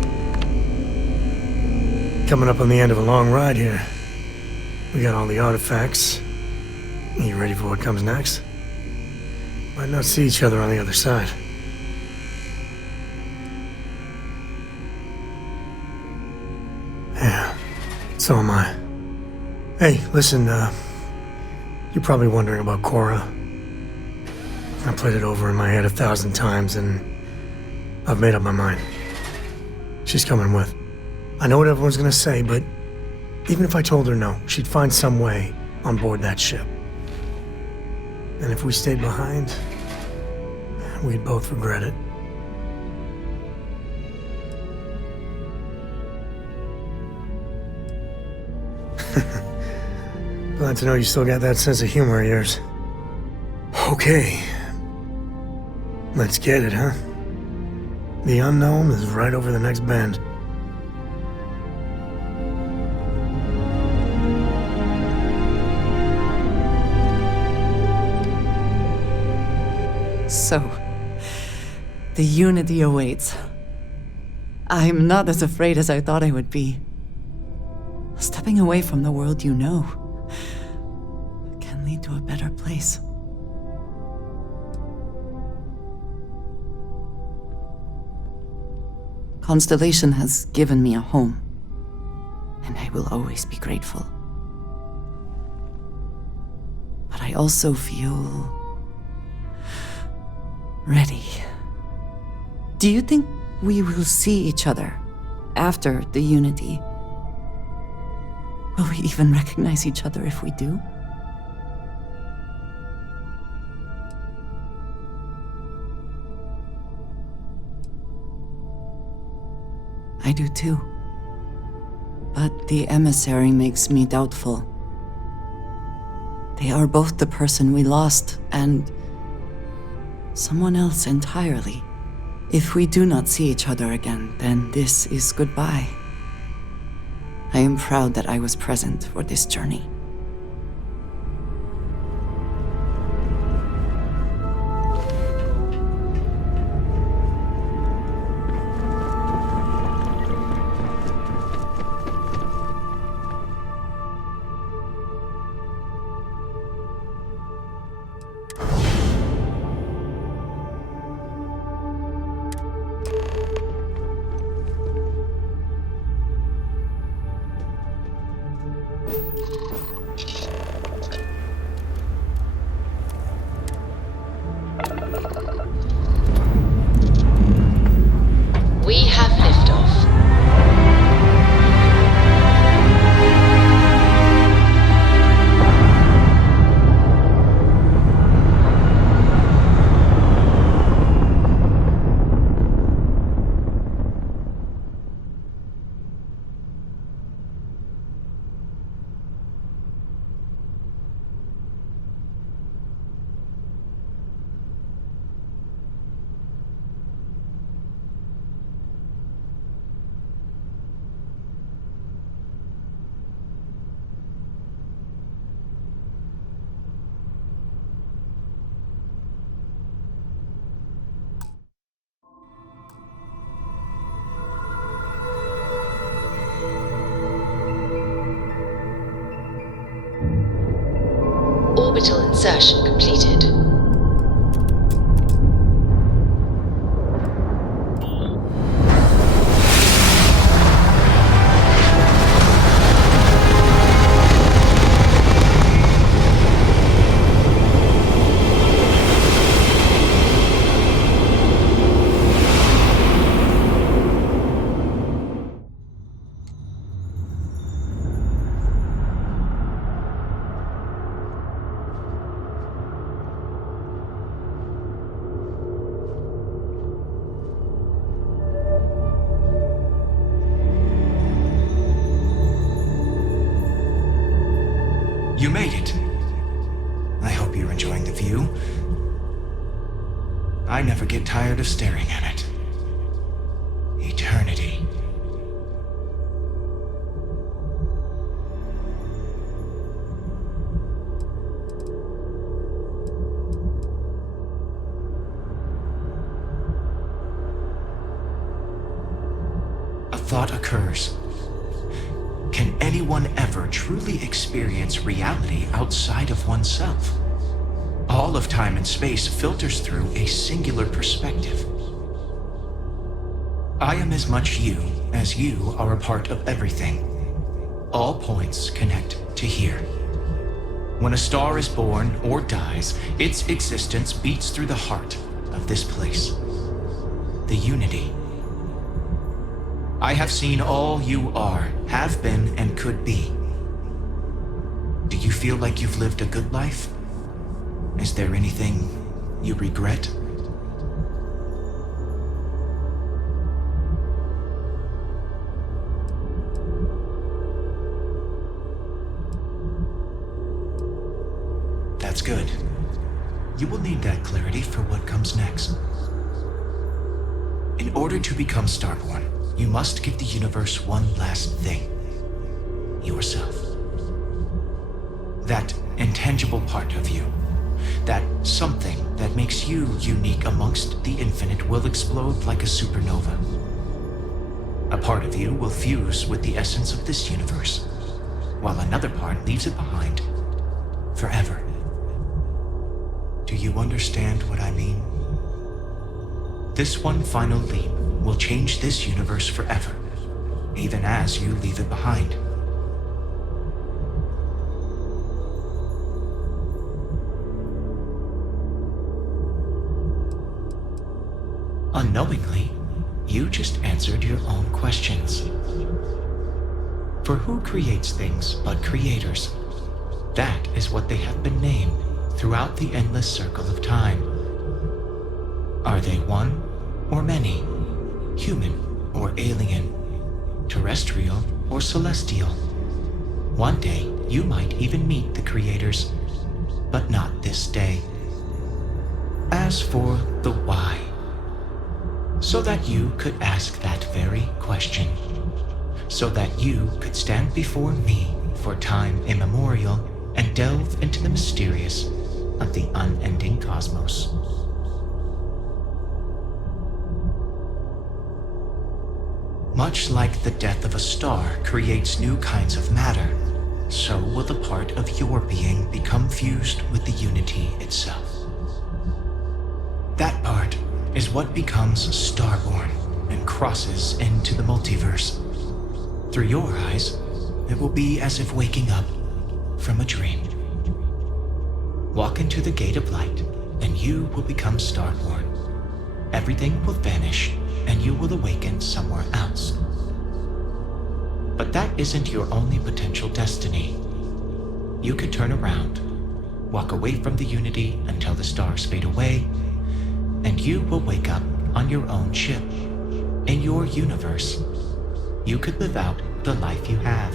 Coming up on the end of a long ride here. We got all the artifacts. You ready for what comes next? Might not see each other on the other side. Yeah, so am I. Hey, listen, you're probably wondering about Cora. I played it over in my head 1,000 times, and I've made up my mind. She's coming with. I know what everyone's gonna say, but even if I told her no, she'd find some way on board that ship. And if we stayed behind, we'd both regret it. Glad to know you still got that sense of humor of yours. Okay. Let's get it, huh? The unknown is right over the next bend. So, the Unity awaits. I'm not as afraid as I thought I would be. Stepping away from the world you know can lead to a better place. Constellation has given me a home, and I will always be grateful. But I also feel ready. Do you think we will see each other after the Unity? Will we even recognize each other if we do? I do too. But the emissary makes me doubtful. They are both the person we lost and someone else entirely. If we do not see each other again, then this is goodbye. I am proud that I was present for this journey. We have liftoff. Orbital insertion completed. You made it. I hope you're enjoying the view. I never get tired of staring at it. Eternity. thought occurs. Can anyone ever truly experience reality outside of oneself? All of time and space filters through a singular perspective. I am as much you as you are a part of everything. All points connect to here. When a star is born or dies, its existence beats through the heart of this place. The Unity. I have seen all you are, have been, and could be. Do you feel like you've lived a good life? Is there anything you regret? That's good. You will need that clarity for what comes next. In order to become Starborn, you must give the universe one last thing. Yourself. That intangible part of you. That something that makes you unique amongst the infinite will explode like a supernova. A part of you will fuse with the essence of this universe, while another part leaves it behind forever. Do you understand what I mean? This one final leap will change this universe forever, even as you leave it behind. Unknowingly, you just answered your own questions. For who creates things but creators? That is what they have been named throughout the endless circle of time. Are they one or many? Human or alien? Terrestrial or celestial? One day, you might even meet the creators, but not this day. As for the why, so that you could ask that very question, so that you could stand before me for time immemorial and delve into the mysterious of the unending cosmos. Much like the death of a star creates new kinds of matter, so will the part of your being become fused with the Unity itself. That part is what becomes Starborn and crosses into the multiverse. Through your eyes, it will be as if waking up from a dream. Walk into the gate of light, and you will become Starborn. Everything will vanish, and you will awaken somewhere else. But that isn't your only potential destiny. You could turn around, walk away from the Unity until the stars fade away, and you will wake up on your own ship, in your universe. You could live out the life you have.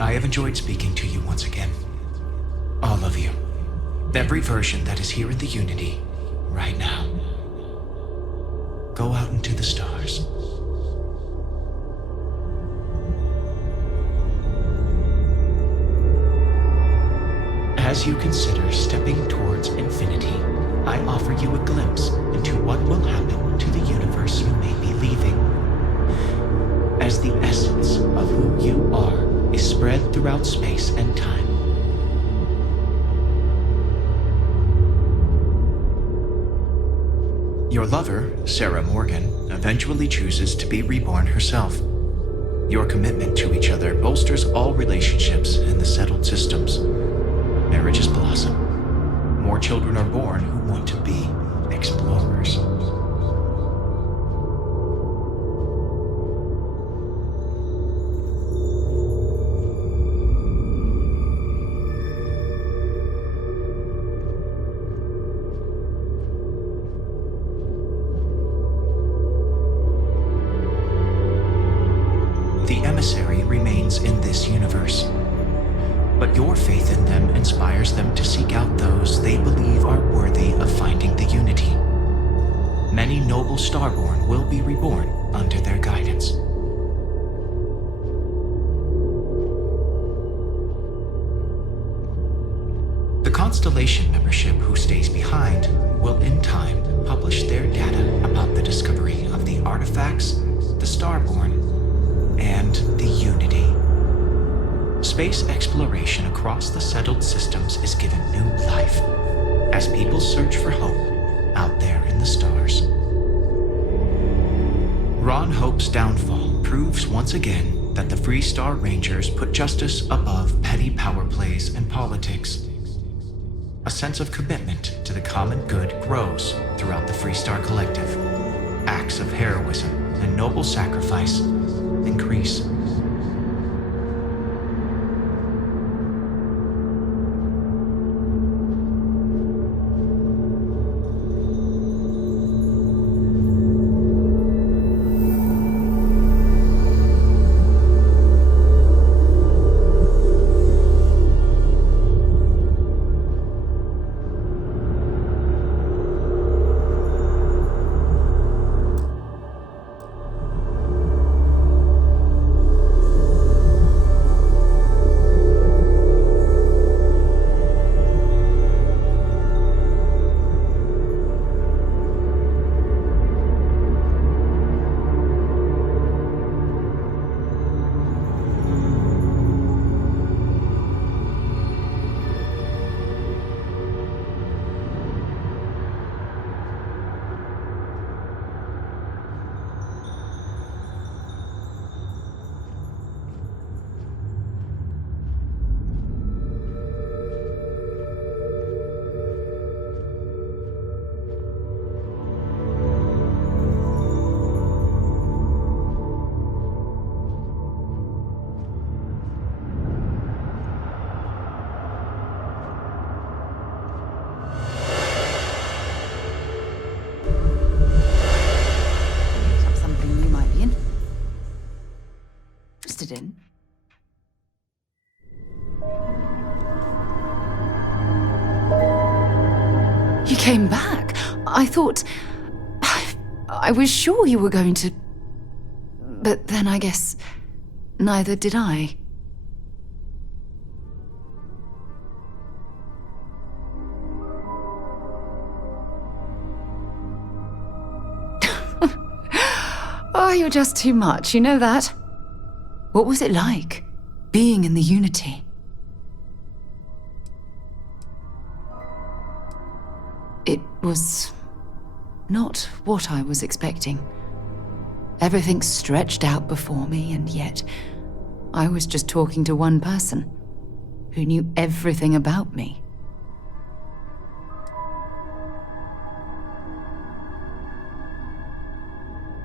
I have enjoyed speaking to you once again. All of you. Every version that is here in the Unity, right now. Go out into the stars. As you consider stepping towards infinity, I offer you a glimpse into what will happen to the universe you may be leaving. As the essence of who you are is spread throughout space and time. Your lover, Sarah Morgan, eventually chooses to be reborn herself. Your commitment to each other bolsters all relationships in the settled systems. Marriages blossom. More children are born who want to be explorers. The emissary remains in this universe, but your faith in them inspires them to seek out those they believe are worthy of finding the Unity. Many noble Starborn will be reborn under their guidance. The Constellation membership who stays behind will in time publish their data about the discovery of the artifacts the Starborn, and the Unity. Space exploration across the settled systems is given new life as people search for hope out there in the stars. Ron Hope's downfall proves once again that the Freestar Rangers put justice above petty power plays and politics. A sense of commitment to the common good grows throughout the Freestar Collective. Acts of heroism and noble sacrifice increase. In. You came back. I thought... I was sure you were going to... But then I guess neither did I. Oh, you're just too much, you know that? What was it like, being in the Unity? It was not what I was expecting. Everything stretched out before me, and yet I was just talking to one person who knew everything about me.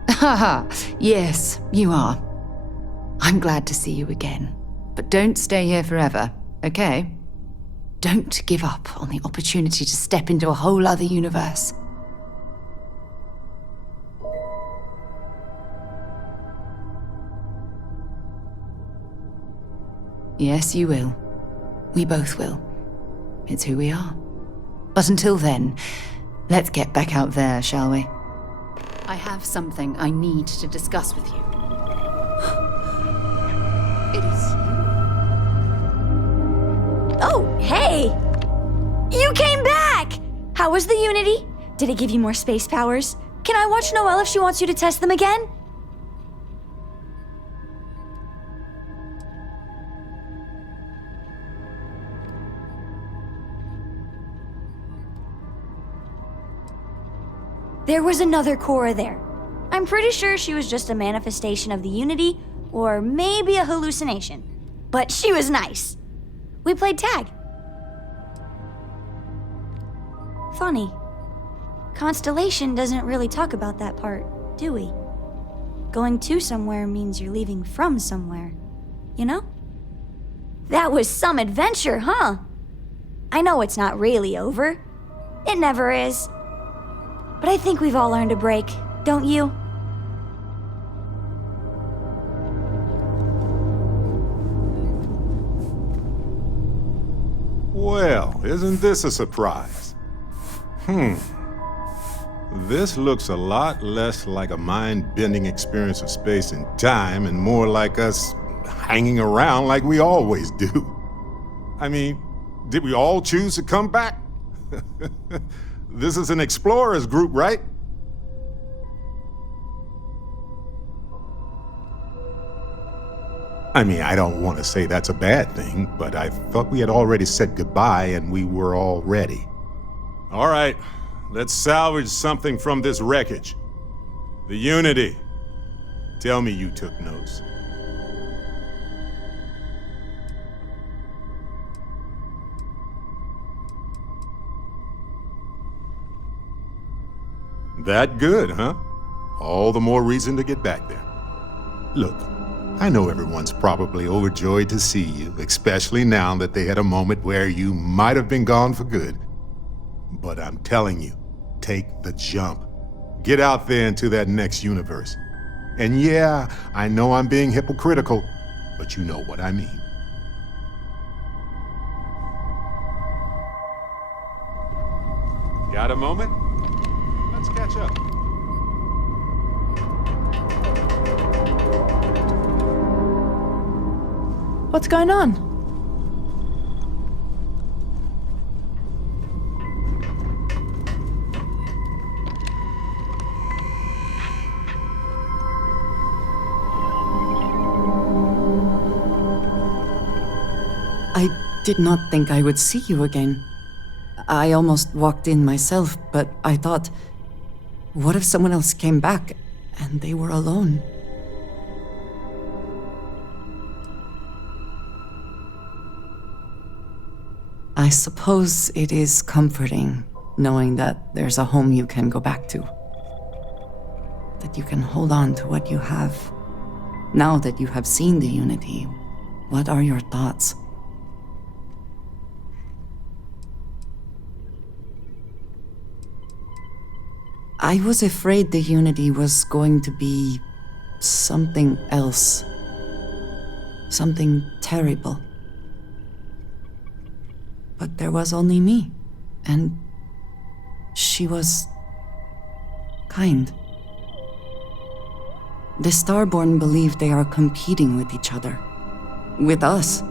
Haha, yes, you are. I'm glad to see you again, but don't stay here forever, okay? Don't give up on the opportunity to step into a whole other universe. Yes, you will. We both will. It's who we are. But until then, let's get back out there, shall we? I have something I need to discuss with you. It is you. Oh, hey! You came back! How was the Unity? Did it give you more space powers? Can I watch Noelle if she wants you to test them again? There was another Cora there. I'm pretty sure she was just a manifestation of the Unity, or maybe a hallucination. But she was nice. We played tag. Funny. Constellation doesn't really talk about that part, do we? Going to somewhere means you're leaving from somewhere, you know? That was some adventure, huh? I know it's not really over. It never is. But I think we've all earned a break, don't you? Well, isn't this a surprise? This looks a lot less like a mind-bending experience of space and time and more like us hanging around like we always do. I mean, did we all choose to come back? This is an explorers group, right? I mean, I don't want to say that's a bad thing, but I thought we had already said goodbye and we were all ready. All right, let's salvage something from this wreckage. The Unity. Tell me you took notes. That good, huh? All the more reason to get back there. Look, I know everyone's probably overjoyed to see you, especially now that they had a moment where you might have been gone for good. But I'm telling you, take the jump. Get out there into that next universe. And yeah, I know I'm being hypocritical, but you know what I mean. Got a moment? Let's catch up. What's going on? I did not think I would see you again. I almost walked in myself, but I thought, what if someone else came back and they were alone? I suppose it is comforting knowing that there's a home you can go back to. That you can hold on to what you have. Now that you have seen the Unity, what are your thoughts? I was afraid the Unity was going to be something else. Something terrible. But there was only me, and she was kind. The Starborn believe they are competing with each other. With us.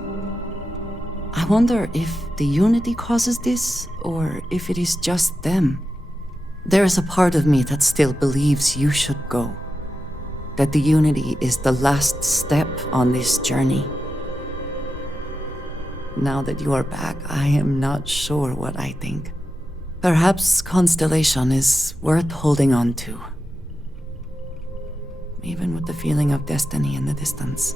I wonder if the Unity causes this, or if it is just them. There is a part of me that still believes you should go. That the Unity is the last step on this journey. Now that you are back, I am not sure what I think. Perhaps Constellation is worth holding on to. Even with the feeling of destiny in the distance.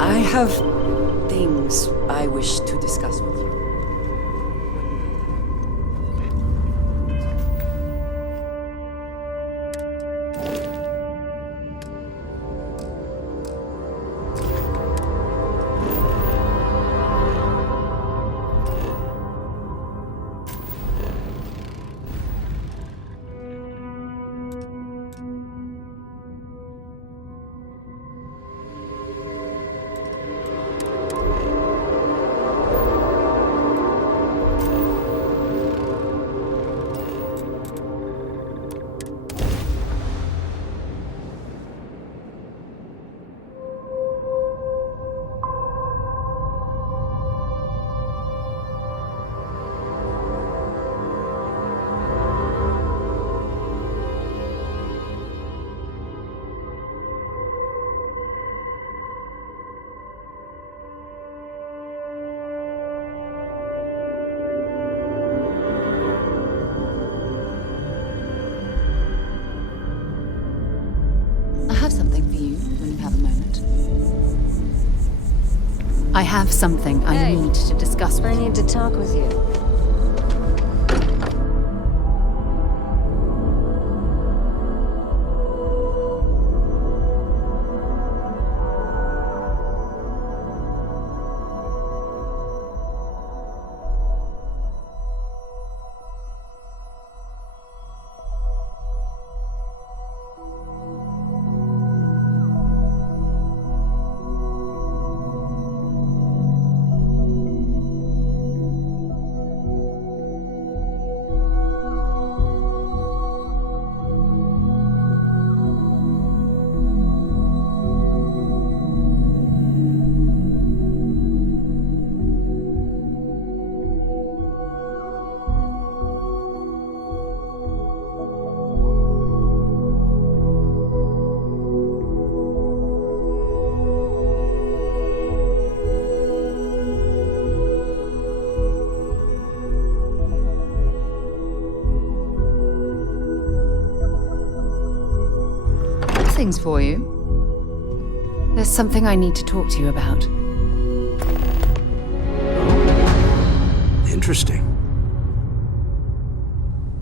I have things I wish to discuss with you. I have something I need to discuss with you. I need to talk with you. things for you. There's something I need to talk to you about. Interesting.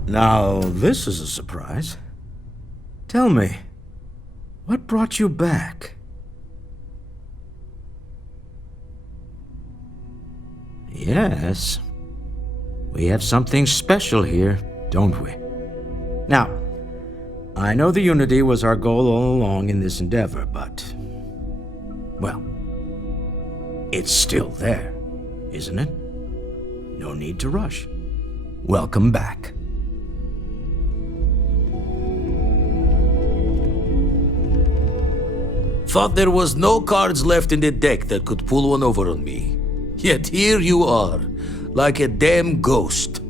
Now, this is a surprise. Tell me, what brought you back? Yes. We have something special here, don't we? Now, I know the Unity was our goal all along in this endeavor, but... well, it's still there, isn't it? No need to rush. Welcome back. Thought there was no cards left in the deck that could pull one over on me. Yet here you are, like a damn ghost.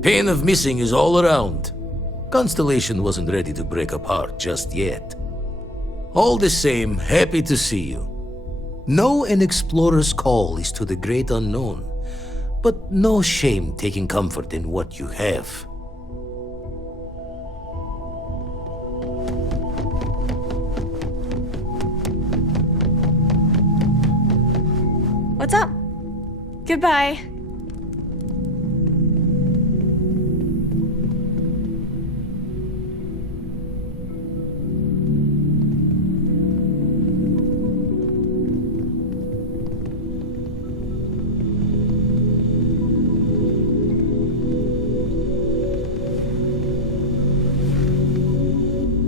Pain of missing is all around. Constellation wasn't ready to break apart just yet. All the same, happy to see you. Know an explorer's call is to the great unknown, but no shame taking comfort in what you have. What's up? Goodbye.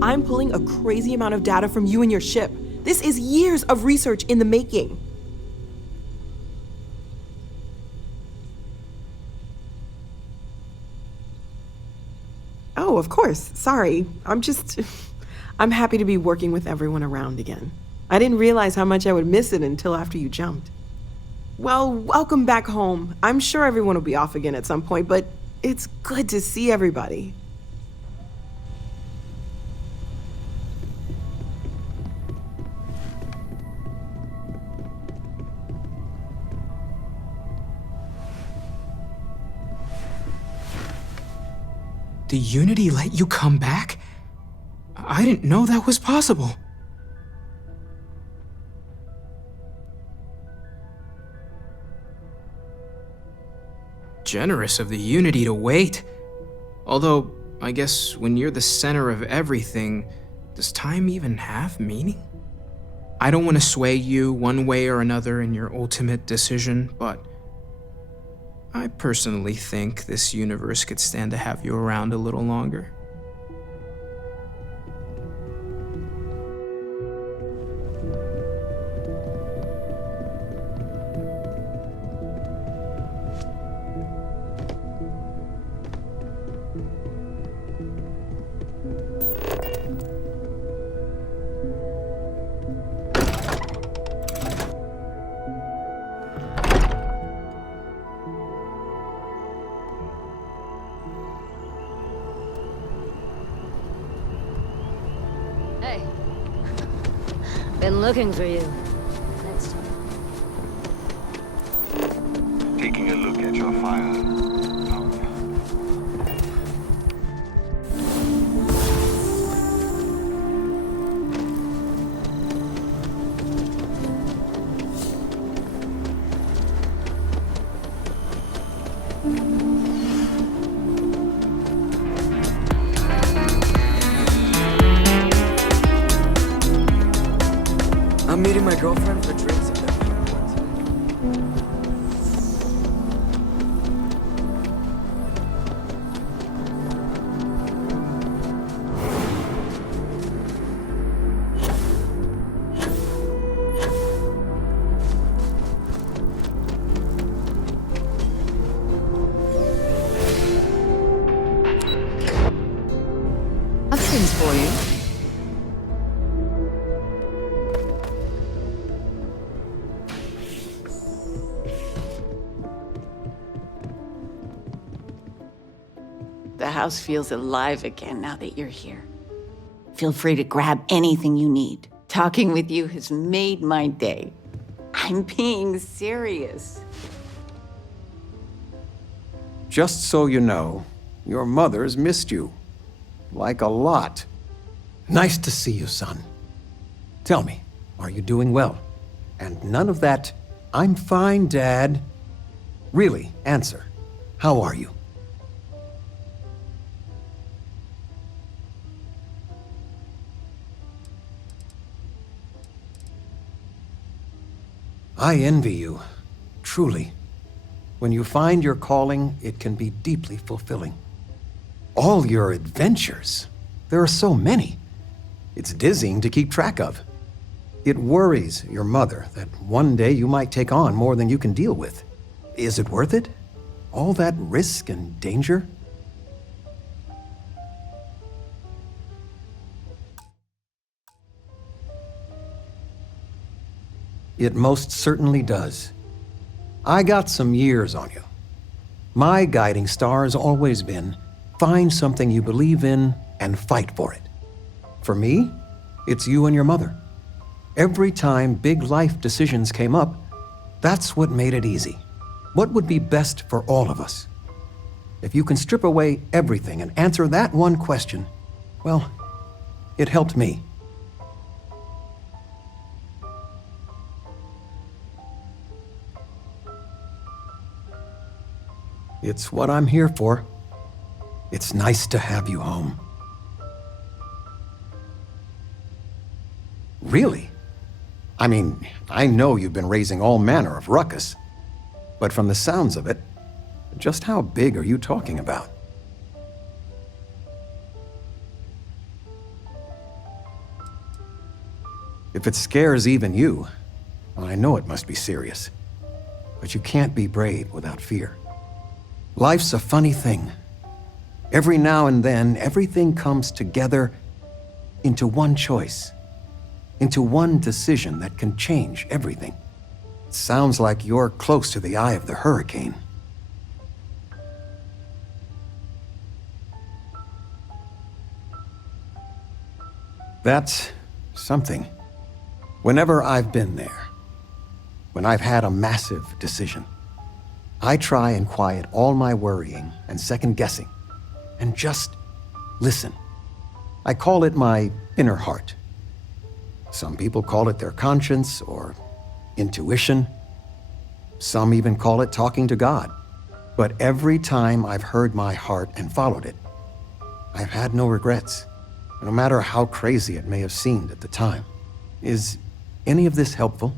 I'm pulling a crazy amount of data from you and your ship. This is years of research in the making. Oh, of course. Sorry. I'm happy to be working with everyone around again. I didn't realize how much I would miss it until after you jumped. Well, welcome back home. I'm sure everyone will be off again at some point, but it's good to see everybody. The Unity let you come back? I didn't know that was possible. Generous of the Unity to wait. Although, I guess when you're the center of everything, does time even have meaning? I don't want to sway you one way or another in your ultimate decision, but I personally think this universe could stand to have you around a little longer. Hey. Been looking for you. Next time. Taking a look at your file. I'm meeting my girlfriend for drinks at that point. I've things for you. The house feels alive again now that you're here. Feel free to grab anything you need. Talking with you has made my day. I'm being serious. Just so you know, your mother's missed you. Like a lot. Nice to see you, son. Tell me, are you doing well? And none of that, "I'm fine, Dad." Really, answer. How are you? I envy you, truly. When you find your calling, it can be deeply fulfilling. All your adventures, there are so many. It's dizzying to keep track of. It worries your mother that one day you might take on more than you can deal with. Is it worth it? All that risk and danger? It most certainly does. I got some years on you. My guiding star has always been, find something you believe in and fight for it. For me, it's you and your mother. Every time big life decisions came up, that's what made it easy. What would be best for all of us? If you can strip away everything and answer that one question, well, it helped me. It's what I'm here for. It's nice to have you home. Really? I mean, I know you've been raising all manner of ruckus, but from the sounds of it, just how big are you talking about? If it scares even you, I know it must be serious. But you can't be brave without fear. Life's a funny thing. Every now and then, everything comes together into one choice, into one decision that can change everything. It sounds like you're close to the eye of the hurricane. That's something. Whenever I've been there, when I've had a massive decision, I try and quiet all my worrying and second-guessing, and just listen. I call it my inner heart. Some people call it their conscience or intuition. Some even call it talking to God. But every time I've heard my heart and followed it, I've had no regrets, no matter how crazy it may have seemed at the time. Is any of this helpful?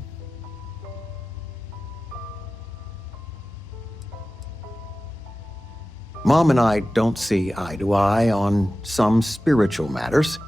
Mom and I don't see eye to eye on some spiritual matters.